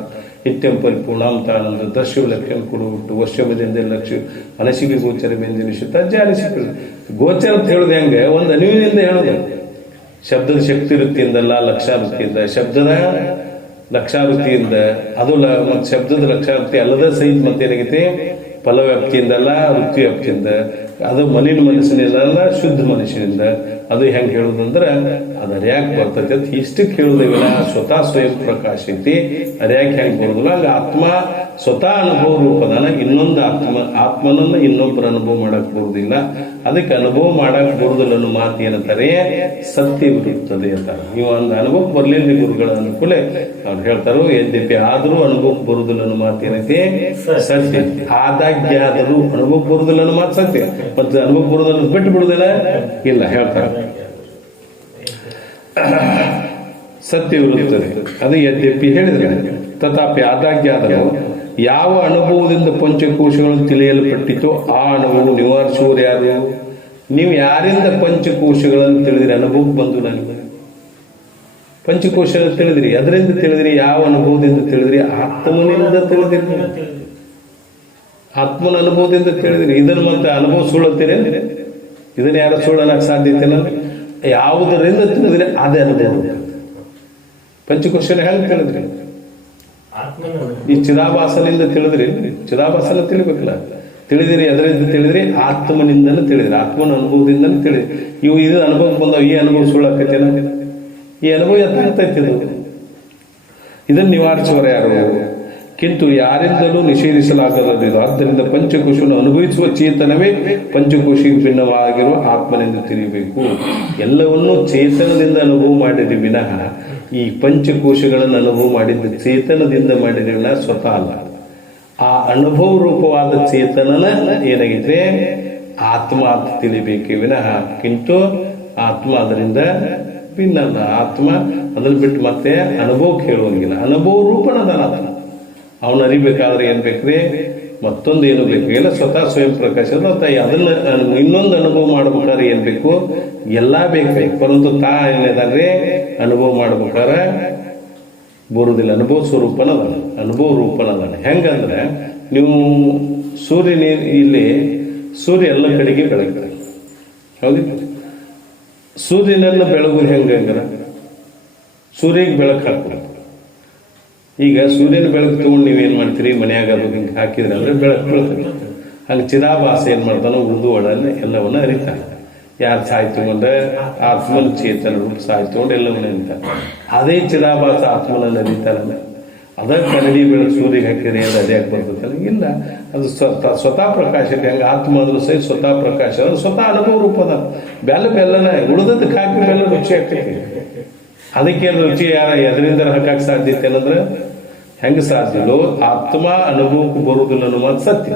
ನಿತ್ಯಂ ಪರಿಪೂರ್ಣಾಂತಾನಂದ ದರ್ಶಿವ ಲಕ್ಷ್ಯ ಕೊಡುಬಿಟ್ಟು ವರ್ಷಮದಿಂದ ಲಕ್ಷ್ಯ ಅನಸಿಗೆ ಗೋಚರ ಬೆಂದಿನ ಶುದ್ಧ ಜಾರಿಸಿಕೊಳ್ಳು. ಗೋಚರ ಅಂತ ಹೇಳುದು ಹೆಂಗೆ? ಒಂದು ಅನುವಿನಿಂದ ಹೇಳುದು. ಶಬ್ದದ ಶಕ್ತಿ ವೃತ್ತಿಯಿಂದಲ್ಲ, ಲಕ್ಷಾವೃತ್ತಿಯಿಂದ. ಶಬ್ದದ ಲಕ್ಷಾವೃತ್ತಿಯಿಂದ ಅದು ಮತ್ತೆ ಶಬ್ದದ ಲಕ್ಷಾವೃತ್ತಿ ಅಲ್ಲದ ಸಹಿತ ಮತ್ತೇನಾಗೈತಿ? ಫಲವ್ಯಾಪ್ತಿಯಿಂದಲ್ಲ, ವೃತ್ತಿ ವ್ಯಾಪ್ತಿಯಿಂದ. ಅದು ಮಲಿನ ಮನಸ್ಸಿನಿಂದ, ಶುದ್ಧ ಮನುಷ್ಯನಿಂದ. ಅದು ಹೆಂಗೆ ಹೇಳುದಂದ್ರೆ ಅದು ಅರಿಯಾಕೆ ಬರ್ತೈತೆ ಅಂತ ಇಷ್ಟಕ್ಕೆ ಹೇಳುದಿಲ್ಲ. ಸ್ವತಃ ಸ್ವಯಂ ಪ್ರಕಾಶ ಐತಿ, ಅರಿಯಾಕೆ ಹೆಂಗೆ ಬರುದಿಲ್ಲ. ಹಂಗ ಆತ್ಮ ಸ್ವತಃ ಅನುಭವ ರೂಪದಾನ. ಇನ್ನೊಂದು ಆತ್ಮನನ್ನ ಇನ್ನೊಬ್ಬರ ಅನುಭವ ಮಾಡಕ್ ಬರುದಿಲ್ಲ. ಅದಕ್ಕೆ ಅನುಭವ ಮಾಡಕ್ ಬರುದಿಲ್ಲ ಅನ್ನೋ ಮಾತು ಏನಂತಾರೆ? ಸತ್ಯವಿರುತ್ತದೆ ಅಂತಾರೆ. ನೀವು ಒಂದು ಅನುಭವಕ್ಕೆ ಬರ್ಲಿಲ್ಲ ಗುರುಗಳ ಅನುಕೂಲ ಅವ್ರು ಹೇಳ್ತಾರೋ ಯದ್ಯಪಿ ಆದರೂ ಅನುಭವಕ್ಕೆ ಬರುದಿಲ್ಲ ಅನ್ನೋ ಮಾತು ಏನೈತಿ? ಸತ್ಯ. ಆದಾಗ್ಯಾದರೂ ಅನುಭವಕ್ಕೆ ಬರುದಿಲ್ಲ ಅನ್ನೋ ಮಾತು ಸತ್ಯ. ಮತ್ತೆ ಅನುಭವ ಬರುದಿಲ್ಲ ಬಿಟ್ಟು ಬಿಡುದಿಲ್ಲ ಇಲ್ಲ ಹೇಳ್ತಾರೆ. ಸತ್ಯವಿರುತ್ತದೆ ಅದು ಯದ್ಯಪಿ ಹೇಳಿದ್ರೆ. ತಥಾಪಿ ಆದಾಗ್ಯಾದರೂ ಯಾವ ಅನುಭವದಿಂದ ಪಂಚಕೋಶಗಳನ್ನು ತಿಳಿಯಲ್ಪಟ್ಟಿತೋ ಆ ಅನುಭವ ನಿವಾರಿಸುವರು ಯಾರು? ನೀವು ಯಾರಿಂದ ಪಂಚಕೋಶಗಳನ್ನು ತಿಳಿದ್ರಿ? ಅನುಭವಕ್ಕೆ ಬಂದು ನನಗೆ ಪಂಚಕೋಶ ತಿಳಿದ್ರಿ. ಅದರಿಂದ ತಿಳಿದ್ರಿ. ಯಾವ ಅನುಭವದಿಂದ ತಿಳಿದ್ರಿ? ಆತ್ಮನಿಂದ ತಿಳಿದಿರಿ. ಆತ್ಮನ ಅನುಭವದಿಂದ ತಿಳಿದ್ರಿ. ಇದನ್ನು ಮತ್ತೆ ಅನುಭವ ಸುಳ್ಳುತ್ತೀರಿ? ಇದನ್ನ ಯಾರು ಸುಳ್ಳಕ್ಕೆ ಸಾಧ್ಯತೆನ? ಯಾವುದರಿಂದ ತಿಳಿದ್ರಿ ಅದೇ ಅನುಭವ. ಪಂಚಕೋಶನ ಹೆಂಗೆ ತಿಳಿದ್ರಿ? ಈ ಚಿದಾಭಾಸನಿಂದ ತಿಳಿದ್ರಿ. ಚಿದಾಭಾಸನ ತಿಳಿಬೇಕಲ್ಲ, ತಿಳಿದಿರಿ. ಅದರಿಂದ ತಿಳಿದ್ರಿ, ಆತ್ಮನಿಂದಲೂ ತಿಳಿದ್ರಿ, ಆತ್ಮನ ಅನುಭವದಿಂದಲೂ ತಿಳಿದ್ರಿ. ಇವು ಇದು ಅನುಭವಕ್ಕೆ ಬಂದವ. ಈ ಅನುಭವ ಸುಳ್ಳಾಕೈತೇನ? ಈ ಅನುಭವ ಎತ್ತಾಗ್ತೈತಿ. ಇದನ್ನು ನಿವಾರಿಸುವವರು ಯಾರು? ಕಿಂತು ಯಾರಿಂದಲೂ ನಿಷೇಧಿಸಲಾಗದು. ಆದ್ದರಿಂದ ಪಂಚಕೋಶವನ್ನು ಅನುಭವಿಸುವ ಚೇತನವೇ ಪಂಚಕೋಶಿಗೆ ಭಿನ್ನವಾಗಿರುವ ಆತ್ಮನಿಂದ ತಿಳಿಯಬೇಕು. ಎಲ್ಲವನ್ನೂ ಚೇತನದಿಂದ ಅನುಭವ ಮಾಡಿರಿ ವಿನಃ ಈ ಪಂಚಕೋಶಗಳನ್ನು ಅನುಭವ ಮಾಡಿದ್ದ ಚೇತನದಿಂದ ಮಾಡಿದ ಸ್ವತಃ ಅಲ್ಲ. ಆ ಅನುಭವ ರೂಪವಾದ ಚೇತನನ ಏನಾಗಿದ್ರೆ ಆತ್ಮ ಅಂತ ತಿಳಿಬೇಕೆ ವಿನಃ ಕಿಂತು ಆತ್ಮ ಅದರಿಂದ ಭಿನ್ನ ಅಲ್ಲ. ಆತ್ಮ ಅದನ್ನ ಬಿಟ್ಟು ಮತ್ತೆ ಅನುಭವಕ್ಕೆ ಹೇಳುವಂಗಿಲ್ಲ. ಅನುಭವ ರೂಪನದಾನ ಆತ್ಮ. ಅವನು ಅರಿಬೇಕಾದ್ರೆ ಏನ್ ಬೇಕ್ರಿ? ಮತ್ತೊಂದು ಏನು ಬೇಕಾಗಿಲ್ಲ, ಸ್ವತಃ ಸ್ವಯಂ ಪ್ರಕಾಶ ಅದನ್ನ ಇನ್ನೊಂದು ಅನುಭವ ಮಾಡ್ಬೇಕಾದ್ರೆ ಏನ್ ಬೇಕು? ಎಲ್ಲಾ ಬೇಕು. ಪರಂತು ತಾ ಏನಿದಾದ್ರೆ ಅನುಭವ ಮಾಡ್ಬೇಕಾದ್ರೆ ಬರುದಿಲ್ಲ. ಅನುಭವ ಸ್ವರೂಪನದಾನ, ಅನುಭವ ರೂಪನದಾನ. ಹೆಂಗಂದ್ರೆ ನೀವು ಸೂರ್ಯನ ಇಲ್ಲಿ ಸೂರ್ಯ ಎಲ್ಲ ಕಡೆಗೆ ಬೆಳಗ್ತಾರೆ, ಹೌದಿಲ್ಲ? ಸೂರ್ಯನನ್ನು ಬೆಳಗುದು ಹೆಂಗಂದ್ರ ಸೂರ್ಯಗೆ ಬೆಳಕು ಹಾಕ್ಬೇಕು. ಈಗ ಸೂರ್ಯನ ಬೆಳಕು ತಗೊಂಡು ನೀವೇನ್ ಮಾಡ್ತೀರಿ? ಮನ್ಯಾಗ ಅದು ಹಿಂಗೆ ಹಾಕಿದ್ರೆ ಅಂದ್ರೆ ಬೆಳಕು ಬೆಳಕು. ಹಂಗೆ ಚಿದಾಭಾಸ ಏನ್ ಮಾಡ್ತಾನೋ ಉರ್ದು ಒಳಲ್ಲಿ ಎಲ್ಲವನ್ನ ಅರಿತಾನೆ. ಯಾರು ಸಾಯ್ ತಗೊಂಡ್ರೆ ಆತ್ಮನ ಚೇತನ ರೂಪ ಸಾಯ್ ತಗೊಂಡು ಎಲ್ಲವನ್ನ ಅರಿತಾನೆ. ಅದೇ ಚಿದಾಭಾಸ ಆತ್ಮನನ್ನು ಅರಿತಾನೆ. ಅದ ಕನ್ನಡಿ ಬೆಳಕು ಸೂರ್ಯಗೆ ಹಾಕಿದ್ರೆ ಏನು ಅದೇ ಯಾಕೆ ಬರ್ತದೆ? ಇಲ್ಲ, ಅದು ಸ್ವತಃ ಪ್ರಕಾಶಕ್ಕೆ. ಹಂಗೆ ಆತ್ಮ ಆದ್ರೂ ಸಹ ಸ್ವತಃ ಪ್ರಕಾಶ, ಅದು ಸ್ವತಃ ಅನುಭವ ರೂಪದ. ಬೆಲ್ಲನ ಉಳಿದದಕ್ಕೆ ಹಾಕಿ ಬೆಲ್ಲ ರುಚಿ ಆಗ್ತೈತಿ. ಅದಕ್ಕೇನು ರುಚಿ ಎದರಿಂದ ಹಾಕಕ್ಕೆ ಸಾಧ್ಯತೆ ಅನ್ನಂದ್ರೆ ಹೆಂಗೆ ಸಾಧ್ಯಲ್ಲೋ ಆತ್ಮ ಅನುಭವಕ್ಕೆ ಬರುವುದಿಲ್ಲ ಅನ್ನೋ ಮಾತು ಸತ್ಯ.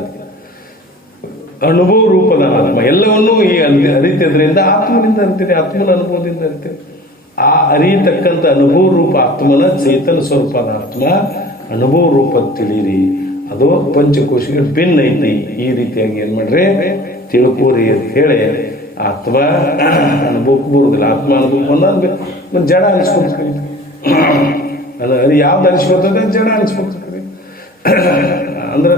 ಅನುಭವ ರೂಪದ ಆತ್ಮ ಎಲ್ಲವನ್ನೂ ಈ ಅರಿತದ್ರಿಂದ ಆತ್ಮನಿಂದ ಅರಿತೀರಿ, ಆತ್ಮನ ಅನುಭವದಿಂದ ಅರಿತೀರಿ. ಆ ಅರಿಯತಕ್ಕಂಥ ಅನುಭವ ರೂಪ ಆತ್ಮನ ಚೇತನ ಸ್ವರೂಪದ ಆತ್ಮ ಅನುಭವ ರೂಪ ತಿಳಿರಿ. ಅದು ಪಂಚಕೋಶಕ್ಕೆ ಭಿನ್ನ ಐತಿ. ಈ ರೀತಿಯಾಗಿ ಏನ್ ಮಾಡ್ರಿ? ತಿಳ್ಕೋರಿ ಅಂತ ಹೇಳಿ ಆತ್ಮ ಅನುಭವಕ್ಕೆ ಬರುದಿಲ್ಲ. ಆತ್ಮ ಅನುಭವ ಬಂದ ಜಡ ಅನಿಸ್ಕೊಳ್ತೀವಿ. ಅದು ಯಾವ್ದು ಅನಿಸ್ಕೊಳ್ತದೆ? ಜಡ ಅನಿಸ್ಕೊಳ್ತೀವಿ. ಅಂದ್ರೆ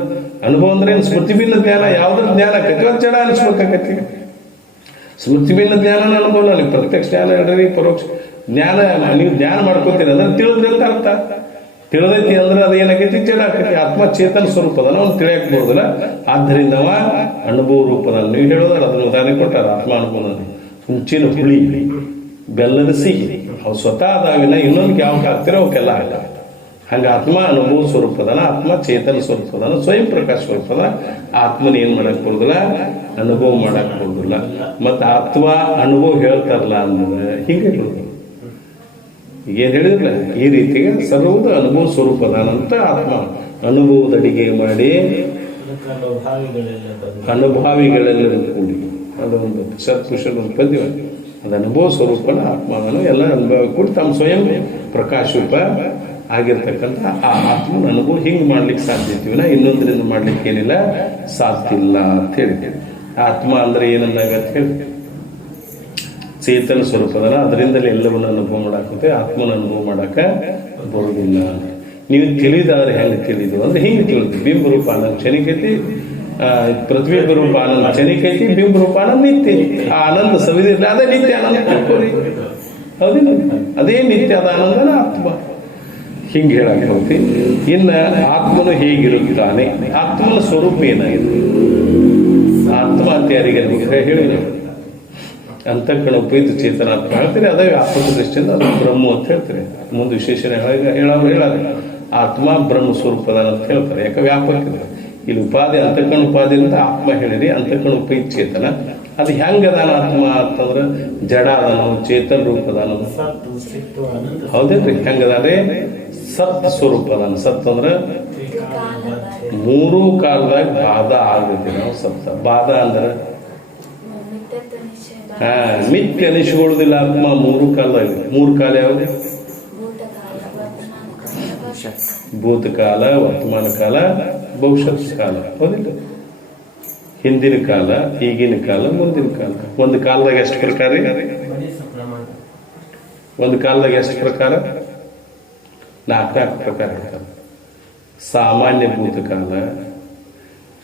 ಅನುಭವ ಅಂದ್ರೆ ಏನು? ಸ್ಮೃತಿ ಭಿನ್ನ ಜ್ಞಾನ. ಯಾವ್ದ್ರ ಜ್ಞಾನ ಆಕೈತಿ ಅದು ಜಡ ಅನಿಸ್ಕೊಳ್ತೈತಿ. ಸ್ಮೃತಿ ಭಿನ್ನ ಜ್ಞಾನ ಅನುಭವ. ನನಗೆ ಪ್ರತ್ಯಕ್ಷ ಜ್ಞಾನ ಹೇಳ್ರಿ, ಪರೋಕ್ಷ ಜ್ಞಾನ. ನೀವು ಜ್ಞಾನ ಮಾಡ್ಕೋತೀರಿ ಅಂದ್ರೆ ತಿಳಿದ್ರಿ ಅಂತ ಅರ್ಥ. ತಿಳಿದೈತಿ ಅಂದ್ರೆ ಅದು ಏನಾಗೈತಿ? ಜಡ ಆಕೈತಿ. ಆತ್ಮ ಚೇತನ ಸ್ವರೂಪದನ ಅವ್ನು ತಿಳಿಯಕ್ ಬರೋದಿಲ್ಲ. ಆದ್ದರಿಂದ ಅವ ಅನುಭವ ರೂಪದ. ನೀವು ಹೇಳೋದಾರ ಅದನ್ನ ಉದಾಹರಣೆ ಕೊಟ್ಟಾರ. ಆತ್ಮ ಅನುಭವ ಹುಂಚಿನ ಹುಳಿ, ಬೆಲ್ಲದ ಸಿಹಿ. ಅವು ಸ್ವತಃ ಅದಾವಿನ ಇನ್ನೊಂದಕ್ಕೆ ಯಾವಾಗ ಹಾಕ್ತಿರೋ ಅವಕ್ಕೆಲ್ಲ ಆಗಲ್ಲ. ಹಂಗ ಆತ್ಮ ಅನುಭವ ಸ್ವರೂಪದನ, ಆತ್ಮ ಚೇತನ ಸ್ವರೂಪದನ, ಸ್ವಯಂ ಪ್ರಕಾಶ ಸ್ವರೂಪದ. ಆತ್ಮನ ಏನ್ ಮಾಡಕ್ ಬರುದಿಲ್ಲ? ಅನುಭವ ಮಾಡಕ್ ಬರುದಿಲ್ಲ. ಮತ್ತ ಆತ್ಮ ಅನುಭವ ಹೇಳ್ತಾರಲ್ಲ ಅಂದ್ರೆ ಹಿಂಗೆ ಹೇಳುದು. ಏನ್ ಹೇಳಿದ್ರಲ್ಲ, ಈ ರೀತಿಗೆ ಸರ್ವದ ಅನುಭವ ಸ್ವರೂಪದಾನಂತ ಆತ್ಮ ಅನುಭವದ ಅಡಿಗೆ ಮಾಡಿ ಅನುಭಾವಿಗಳೆಲ್ಲರೂ ಕೂಡಿ ಅದೊಂದು ಸತ್ಪುರುಷರ ಒಂದು ಪದ್ಯ. ಅದು ಅನುಭವ ಸ್ವರೂಪನ ಆತ್ಮವನ್ನು ಎಲ್ಲ ಅನುಭವ ಕೂಡಿ ತಮ್ಮ ಸ್ವಯಂ ಪ್ರಕಾಶ ರೂಪ ಆಗಿರ್ತಕ್ಕಂಥ ಆ ಆತ್ಮನ ಅನುಭವ ಹಿಂಗೆ ಮಾಡ್ಲಿಕ್ಕೆ ಸಾಧ್ಯ ಇರ್ತೀವಿನ ಇನ್ನೊಂದರಿಂದ ಮಾಡ್ಲಿಕ್ಕೆ ಏನಿಲ್ಲ, ಸಾಧ್ಯ ಇಲ್ಲ ಅಂತ ಹೇಳಿದ್ದೇವೆ. ಆತ್ಮ ಅಂದ್ರೆ ಏನಂದಾಗತ್ತೆ ಹೇಳಿ? ಚೇತನ ಸ್ವರೂಪದನ, ಅದರಿಂದಲೇ ಎಲ್ಲವನ್ನ ಅನುಭವ ಮಾಡಾಕತ್ತೆ. ಆತ್ಮನ ಅನುಭವ ಮಾಡಾಕ ಬರುವುದಿಲ್ಲ. ನೀವು ತಿಳಿದಾದ್ರೆ ಹೆಂಗೆ ತಿಳಿದು ಅಂದ್ರೆ ಹಿಂಗೆ ತಿಳಿದು ಬಿಂಬ ರೂಪ ಆನಂದ ಕ್ಷಣಿಕೈತಿ, ಪ್ರತಿಬಿಂಬ ರೂಪ ಆನಂದ ಕ್ಷಣಿಕೈತಿ, ಬಿಂಬ ರೂಪ ಆನಂದ ನಿತ್ಯ. ಆ ಆನಂದ ಸವಿದಿರ್ಲಿ, ಅದೇ ನಿತ್ಯ ಆನಂದ ತಿಳ್ಕೊರಿ. ಹೌದಿಲ್ಲ? ಅದೇ ನಿತ್ಯ ಅದ ಆನಂದನ ಆತ್ಮ. ಹಿಂಗೆ ಹೇಳಕ್ ಹೋಗ್ತಿ. ಇನ್ನ ಆತ್ಮನು ಹೇಗಿರುತ್ತಾನೆ? ಆತ್ಮನ ಸ್ವರೂಪ ಏನಾಗಿದೆ? ಆತ್ಮ ಅಂತ ಯಾರಿಗೆ ಹೇಳಿದ್ರು ಅಂತಃಕರಣ ಉಪಯುಕ್ತ ಚೇತನ ಅಂತ ಹೇಳ್ತೀರಿ. ಅದೇ ವ್ಯಾಪಕ ದೃಷ್ಟಿಯಿಂದ ಅದು ಬ್ರಹ್ಮ ಅಂತ ಹೇಳ್ತಾರೆ. ಮುಂದೆ ವಿಶೇಷಣೆ ಹೇಳಾದ್ರೆ ಆತ್ಮ ಬ್ರಹ್ಮ ಸ್ವರೂಪದ ಅಂತ ಹೇಳ್ತಾರೆ. ಯಾಕೆ ವ್ಯಾಪಕ ಇದೆ. ಇಲ್ಲಿ ಉಪಾಧಿ ಅಂತಃಕರಣ ಉಪಾಧಿ ಅಂತ ಆತ್ಮ ಹೇಳಿರಿ. ಅಂತಃಕರಣ ಉಪಯುಕ್ತ ಚೇತನ ಅದು ಹೆಂಗದಾನ ಆತ್ಮ ಅಂತಂದ್ರೆ ಜಡ ಅದಾನು, ಚೇತನ ರೂಪದಾನು. ಹೌದೇನ್ರಿ? ಹೆಂಗದಾನೆ? ಸತ್ ಸ್ವರೂಪ ಅದಾನ. ಸತ್ ಅಂದ್ರೆ ಮೂರು ಕಾಲದಾಗ ಬಾಧ ಆಗೈತಿ. ನಾವು ಸತ್ತ ಬಾಧ ಅಂದ್ರೆ ಮಿಥ್ಯ ಅನಿಸಿಕೊಳ್ಳುದಿಲ್ಲ ಆತ್ಮ ಮೂರು ಕಾಲದಾಗ. ಮೂರು ಕಾಲ ಯಾವ್ದು? ಭೂತಕಾಲ, ವರ್ತಮಾನ ಕಾಲ, ಭವಿಷ್ಯತ್ ಕಾಲ. ಹೌದಿಲ್ಲ? ಹಿಂದಿನ ಕಾಲ, ಈಗಿನ ಕಾಲ, ಮುಂದಿನ ಕಾಲ. ಒಂದು ಕಾಲದಾಗ ಎಷ್ಟು ಪ್ರಕಾರ? ಒಂದು ಕಾಲದಾಗ ಎಷ್ಟು ಪ್ರಕಾರ? 4 ಪ್ರಕಾರ ಇರ್ತಾರೆ. ಸಾಮಾನ್ಯ ಭೂತಕಾಲ,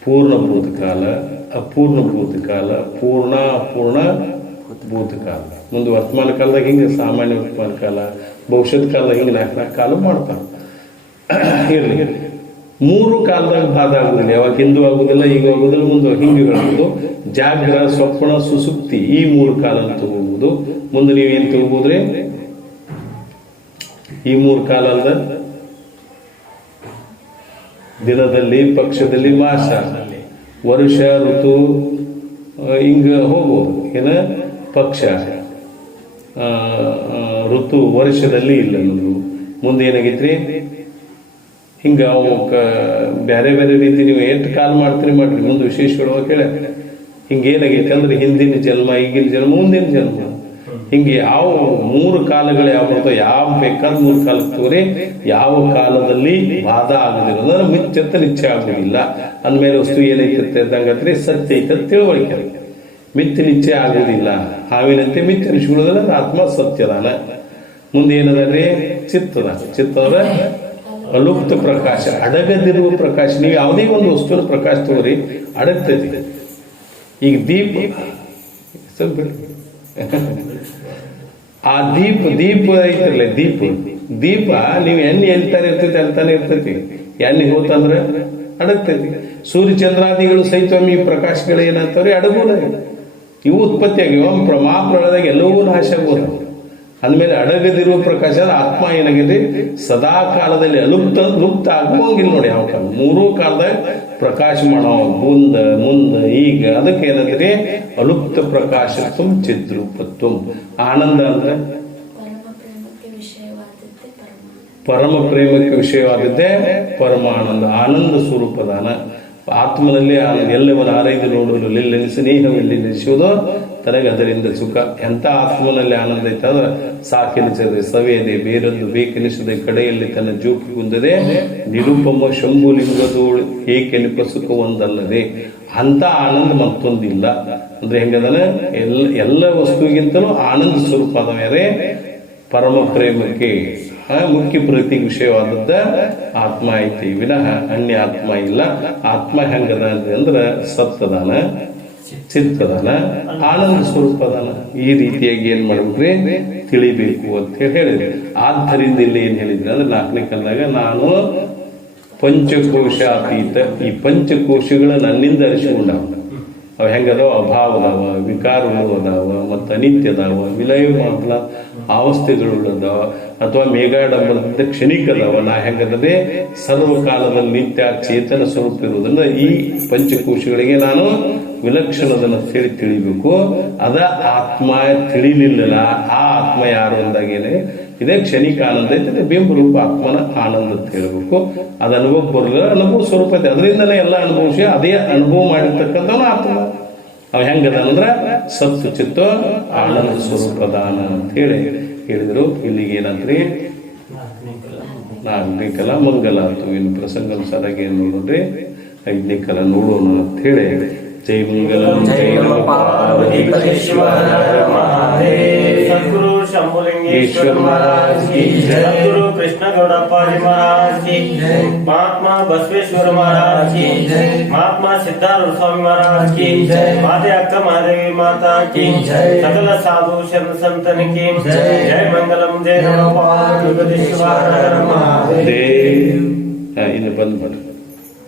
ಪೂರ್ಣ ಭೂತಕಾಲ, ಅಪೂರ್ಣ ಭೂತಕಾಲ, ಪೂರ್ಣ ಅಪೂರ್ಣ ಭೂತಕಾಲ. ಮುಂದೆ ವರ್ತಮಾನ ಕಾಲದಾಗ ಹಿಂಗೆ ಸಾಮಾನ್ಯ ವರ್ತಮಾನ ಕಾಲ, ಭವಿಷ್ಯತ್ ಕಾಲದಾಗ ಹಿಂಗೆ 4 ಕಾಲ ಮಾಡ್ತಾರೆ. ಇರ್ಲಿ, ಮೂರು ಕಾಲದಾಗ ಬಾಧ ಆಗುದಿಲ್ಲ. ಯಾವಾಗ ಹಿಂದೂ ಆಗುದಿಲ್ಲ, ಈಗ ಆಗುದಿಲ್ಲ, ಮುಂದೆ ಹಿಂಗೆ ಹೇಳುವುದು. ಜಾಗ್ರ, ಸ್ವಪ್ನ, ಸುಸುಪ್ತಿ ಈ 3 ಕಾಲ ತಗೋಬಹುದು. ಮುಂದೆ ನೀವೇನ್ ತಗೋಬಹುದ್ರಿ? ಈ 3 ಕಾಲ ಅಲ್ದ ದಿನದಲ್ಲಿ, ಪಕ್ಷದಲ್ಲಿ, ಮಾಸ, ವರ್ಷ, ಋತು ಹಿಂಗ ಹೋಗ್ಬೋದು. ಏನ ಪಕ್ಷ ಋತು ವರ್ಷದಲ್ಲಿ ಇಲ್ಲ ಅನ್ನೋದು. ಮುಂದೆ ಏನಾಗೈತ್ರಿ, ಹಿಂಗ ಅವು ಬೇರೆ ಬೇರೆ ರೀತಿ ನೀವು ಎಷ್ಟು ಕಾಲ ಮಾಡ್ತೀರಿ ಮಾಡ್ರಿ, ಮುಂದೆ ವಿಶೇಷಗಳು ಕೇಳ ಹಿಂಗೇನಾಗೈತೆ ಅಂದ್ರೆ ಹಿಂದಿನ ಜನ್ಮ, ಈಗಿನ ಜನ್ಮ, ಮುಂದಿನ ಜನ್ಮ, ಹಿಂಗೆ ಯಾವ 3 ಕಾಲಗಳು ಯಾವ ಬರ್ತವೆ, ಯಾವ ಬೇಕಾದ 3 ಕಾಲಕ್ಕೆ ತೋರಿ ಯಾವ ಕಾಲದಲ್ಲಿ ಬಾಧ ಆಗುದಿಲ್ಲ ಅಂದ್ರೆ ಮಿಥ್ಯತ ನಿಶ್ಚಯ ಆಗುದಿಲ್ಲ ಅಂದ್ಮೇಲೆ ವಸ್ತು ಏನೈತೆ ಅಂದಂಗತ್ರಿ ಸತ್ಯ ಐತೆ ತಿಳುವಳಿಕೆ. ಮಿಥ್ಯ ನಿಶ್ಚಯ ಆಗುದಿಲ್ಲ, ಹಾವಿನಂತೆ ಮಿಥ್ಯ ಅನಿಸ್ಕೊಳ್ಳೋದಿಲ್ಲ, ಆತ್ಮ ಸತ್ಯದಾನ. ಮುಂದೆ ಏನದ್ರಿ, ಚಿತ್ತದ ಅಲುಪ್ತ ಪ್ರಕಾಶ, ಅಡಗದಿರುವ ಪ್ರಕಾಶ. ನೀವು ಯಾವುದೇ ಒಂದು ವಸ್ತುವಿನ ಪ್ರಕಾಶ ತಗೋರಿ ಅಡಗ್ತೈತಿ. ಈಗ ದೀಪ ಆ ದೀಪ ಐತಲ್ಲ, ದೀಪ ನೀವು ಎಣ್ಣೆ ಎಲ್ತಾನೆ ಇರ್ತೈತಿ. ಎಣ್ಣೆ ಹೋತಂದ್ರೆ ಅಡಗ್ತೈತಿ. ಸೂರ್ಯ ಚಂದ್ರಾದಿಗಳು ಸಹಿತ ಈ ಪ್ರಕಾಶಗಳು ಏನಂತವ್ರಿ ಅಡಗೋಲ್ಲ. ಇವು ಉತ್ಪತ್ತಿ ಆಗಿವ ಮಹಾಪ್ರಳಯದಾಗ ಎಲ್ಲವೂ ನಾಶ ಆಗೋದು. ಅಂದ್ಮೇಲೆ ಅಡಗದಿರುವ ಪ್ರಕಾಶ ಆತ್ಮ ಏನಾಗಿದೆ, ಸದಾ ಕಾಲದಲ್ಲಿ ಲುಪ್ತ ಆಗುವಂಗಿಲ್ಲ ನೋಡಿ. ಯಾವ ಕಾಲ 3 ಕಾಲದಾಗ ಪ್ರಕಾಶ ಮಾಡೋ ಮುಂದ ಈಗ ಅದಕ್ಕೆ ಏನಂದ್ರೆ ಅಲುಪ್ತ ಪ್ರಕಾಶ ಚಿದ್ರೂಪತ್ವ. ಆನಂದ ಅಂದ್ರೆ ಪರಮ ಪ್ರೇಮಕ್ಕೆ ವಿಷಯವಾದದ್ದೇ ಪರಮಾನಂದ, ಆನಂದ ಸ್ವರೂಪದಾನ. ಆತ್ಮನಲ್ಲಿ ಎಲ್ಲವನ್ನ ಆರೈದು ನೋಡಲು ಲಿಲ್ಲಿ ಸ್ನೇಹವೆಲ್ಲಿ ನೆಲೆಸುವುದೋ ತನಗೆ ಅದರಿಂದ ಸುಖ. ಎಂತ ಆತ್ಮನಲ್ಲಿ ಆನಂದ ಐತೆ ಅಂದ್ರೆ ಸಾಕೆನಿಸದೆ ಸವೆಯದೆ ಬೇರೊಂದು ಬೇಕೆನಿಸದೆ ಕಡೆಯಲ್ಲಿ ತನ್ನ ಜೋಕಿ ಕುಂದದೆ ನಿರುಪಮ ಶಂಭುಲಿಂಗದೋಳು ಏಕೆನಿಪ ಸುಖ ಒಂದಲ್ಲದೆ. ಅಂತ ಆನಂದ ಮತ್ತೊಂದಿಲ್ಲ. ಅಂದ್ರೆ ಹೆಂಗದನ ಎಲ್ಲ ವಸ್ತುವಿಗಿಂತಲೂ ಆನಂದ ಸ್ವರೂಪ ಅದೇ ಪರಮ ಪ್ರೇಮಕ್ಕೆ ಮುಖ್ಯ ಪ್ರೀತಿ ವಿಷಯವಾದದ್ದ ಆತ್ಮ ಐತಿ, ವಿನಃ ಅನ್ಯ ಆತ್ಮ ಇಲ್ಲ. ಆತ್ಮ ಹೆಂಗದ ಅಂದ್ರ ಸತ್ತದಾನ, ಚಿತ್ತದಾನ, ಆನಂದ ಸ್ವರೂಪದಾನ. ಈ ರೀತಿಯಾಗಿ ಏನ್ ಮಾಡ್ಬೇಕ್ರಿ, ತಿಳಿಬೇಕು ಅಂತ ಹೇಳಿದ್ರಿ. ಆದ್ದರಿಂದ ಇಲ್ಲಿ ಏನ್ ಹೇಳಿದ್ರಿ ಅಂದ್ರೆ 4ನೇ ಕಲ್ದಾಗ ನಾನು ಪಂಚಕೋಶಾತೀತ, ಈ ಪಂಚಕೋಶಗಳ ನನ್ನಿಂದ ಅರಿಸಿಕೊಂಡವ. ಅವು ಹೆಂಗದಾವ, ಅಭಾವ ಅದಾವ, ವಿಕಾರಗಳು ಅದಾವ, ಮತ್ತು ಅನಿತ್ಯ ಅದಾವ, ವಿಲಯ ಮಾತ್ರ ಅವಸ್ಥೆಗಳುಳ್ಳದಾವ, ಅಥವಾ ಮೇಘಾಡಂಬರದಿಂದ ಕ್ಷಣಿಕ ಅದಾವ. ನಾ ಹೆಂಗದದೆ ಸರ್ವಕಾಲದಲ್ಲಿ ನಿತ್ಯ ಚೇತನ ಸ್ವರೂಪ ಇರುವುದರಿಂದ ಈ ಪಂಚಕೋಶಗಳಿಗೆ ನಾನು ವಿಲಕ್ಷಣದನ್ನ ತಿಳಿಬೇಕು. ಅದ ಆತ್ಮ ತಿಳಿಲಿಲ್ಲ. ಆ ಆತ್ಮ ಯಾರು ಅಂದಾಗೇನೆ ಇದೇ ಕ್ಷಣಿಕ ಆನಂದ ಐತೆ, ಬಿಂಬ ರೂಪ ಆತ್ಮನ ಆನಂದ ಅಂತ ಹೇಳ್ಬೇಕು. ಅದ ಅನುಭವ ಬರಲ್ಲ, ಅನುಭವ ಸ್ವರೂಪ ಐತೆ, ಅದರಿಂದಲೇ ಎಲ್ಲ ಅನುಭವಿಸಿ ಅದೇ ಅನುಭವ ಮಾಡಿರ್ತಕ್ಕಂಥವನು ಆತ್ಮ. ಅವ ಹೆಂಗದ ಅಂದ್ರ ಸತ್ತು ಚಿತ್ತ ಆನಂದ ಸ್ವರೂಪದಾನ ಅಂತ ಹೇಳಿದ್ರು. ಇಲ್ಲಿಗೆ ಏನಂತ್ರಿ, 4ನೇ ಕಲ ಮಂಗಲ ಆಯ್ತು. ಇನ್ನು ಪ್ರಸಂಗಾನುಸಾರಾಗಿ ಏನ್ ನೋಡ್ರಿ 5ನೇ ಕಲ ನೋಡೋಣ ಅಂತ ಹೇಳಿ. ಜೈ ಮಂಗಲಂ ಜೈ ನಮ ಪಾರ್ವತೀಶ್ವರ ಸದ್ಗುರು ಶಂಭುಲಿಂಗೇಶ್ವರ महाराज की जय, सद्गुरु कृष्ण गौड़प्पाजी महाराज की जय, महात्मा बसवेश्वर महाराज की जय, महात्मा सिद्धारूढ़ स्वामी महाराज की जय, माते अक्का महादेवी माता की जय, सकल साधु शरण संतन की जय. जय मंगलम जय नमः पार्वतीश्वರ महादेव. ಇನ್ನು ಬಂದ್ಬಿಡ್ರಿ.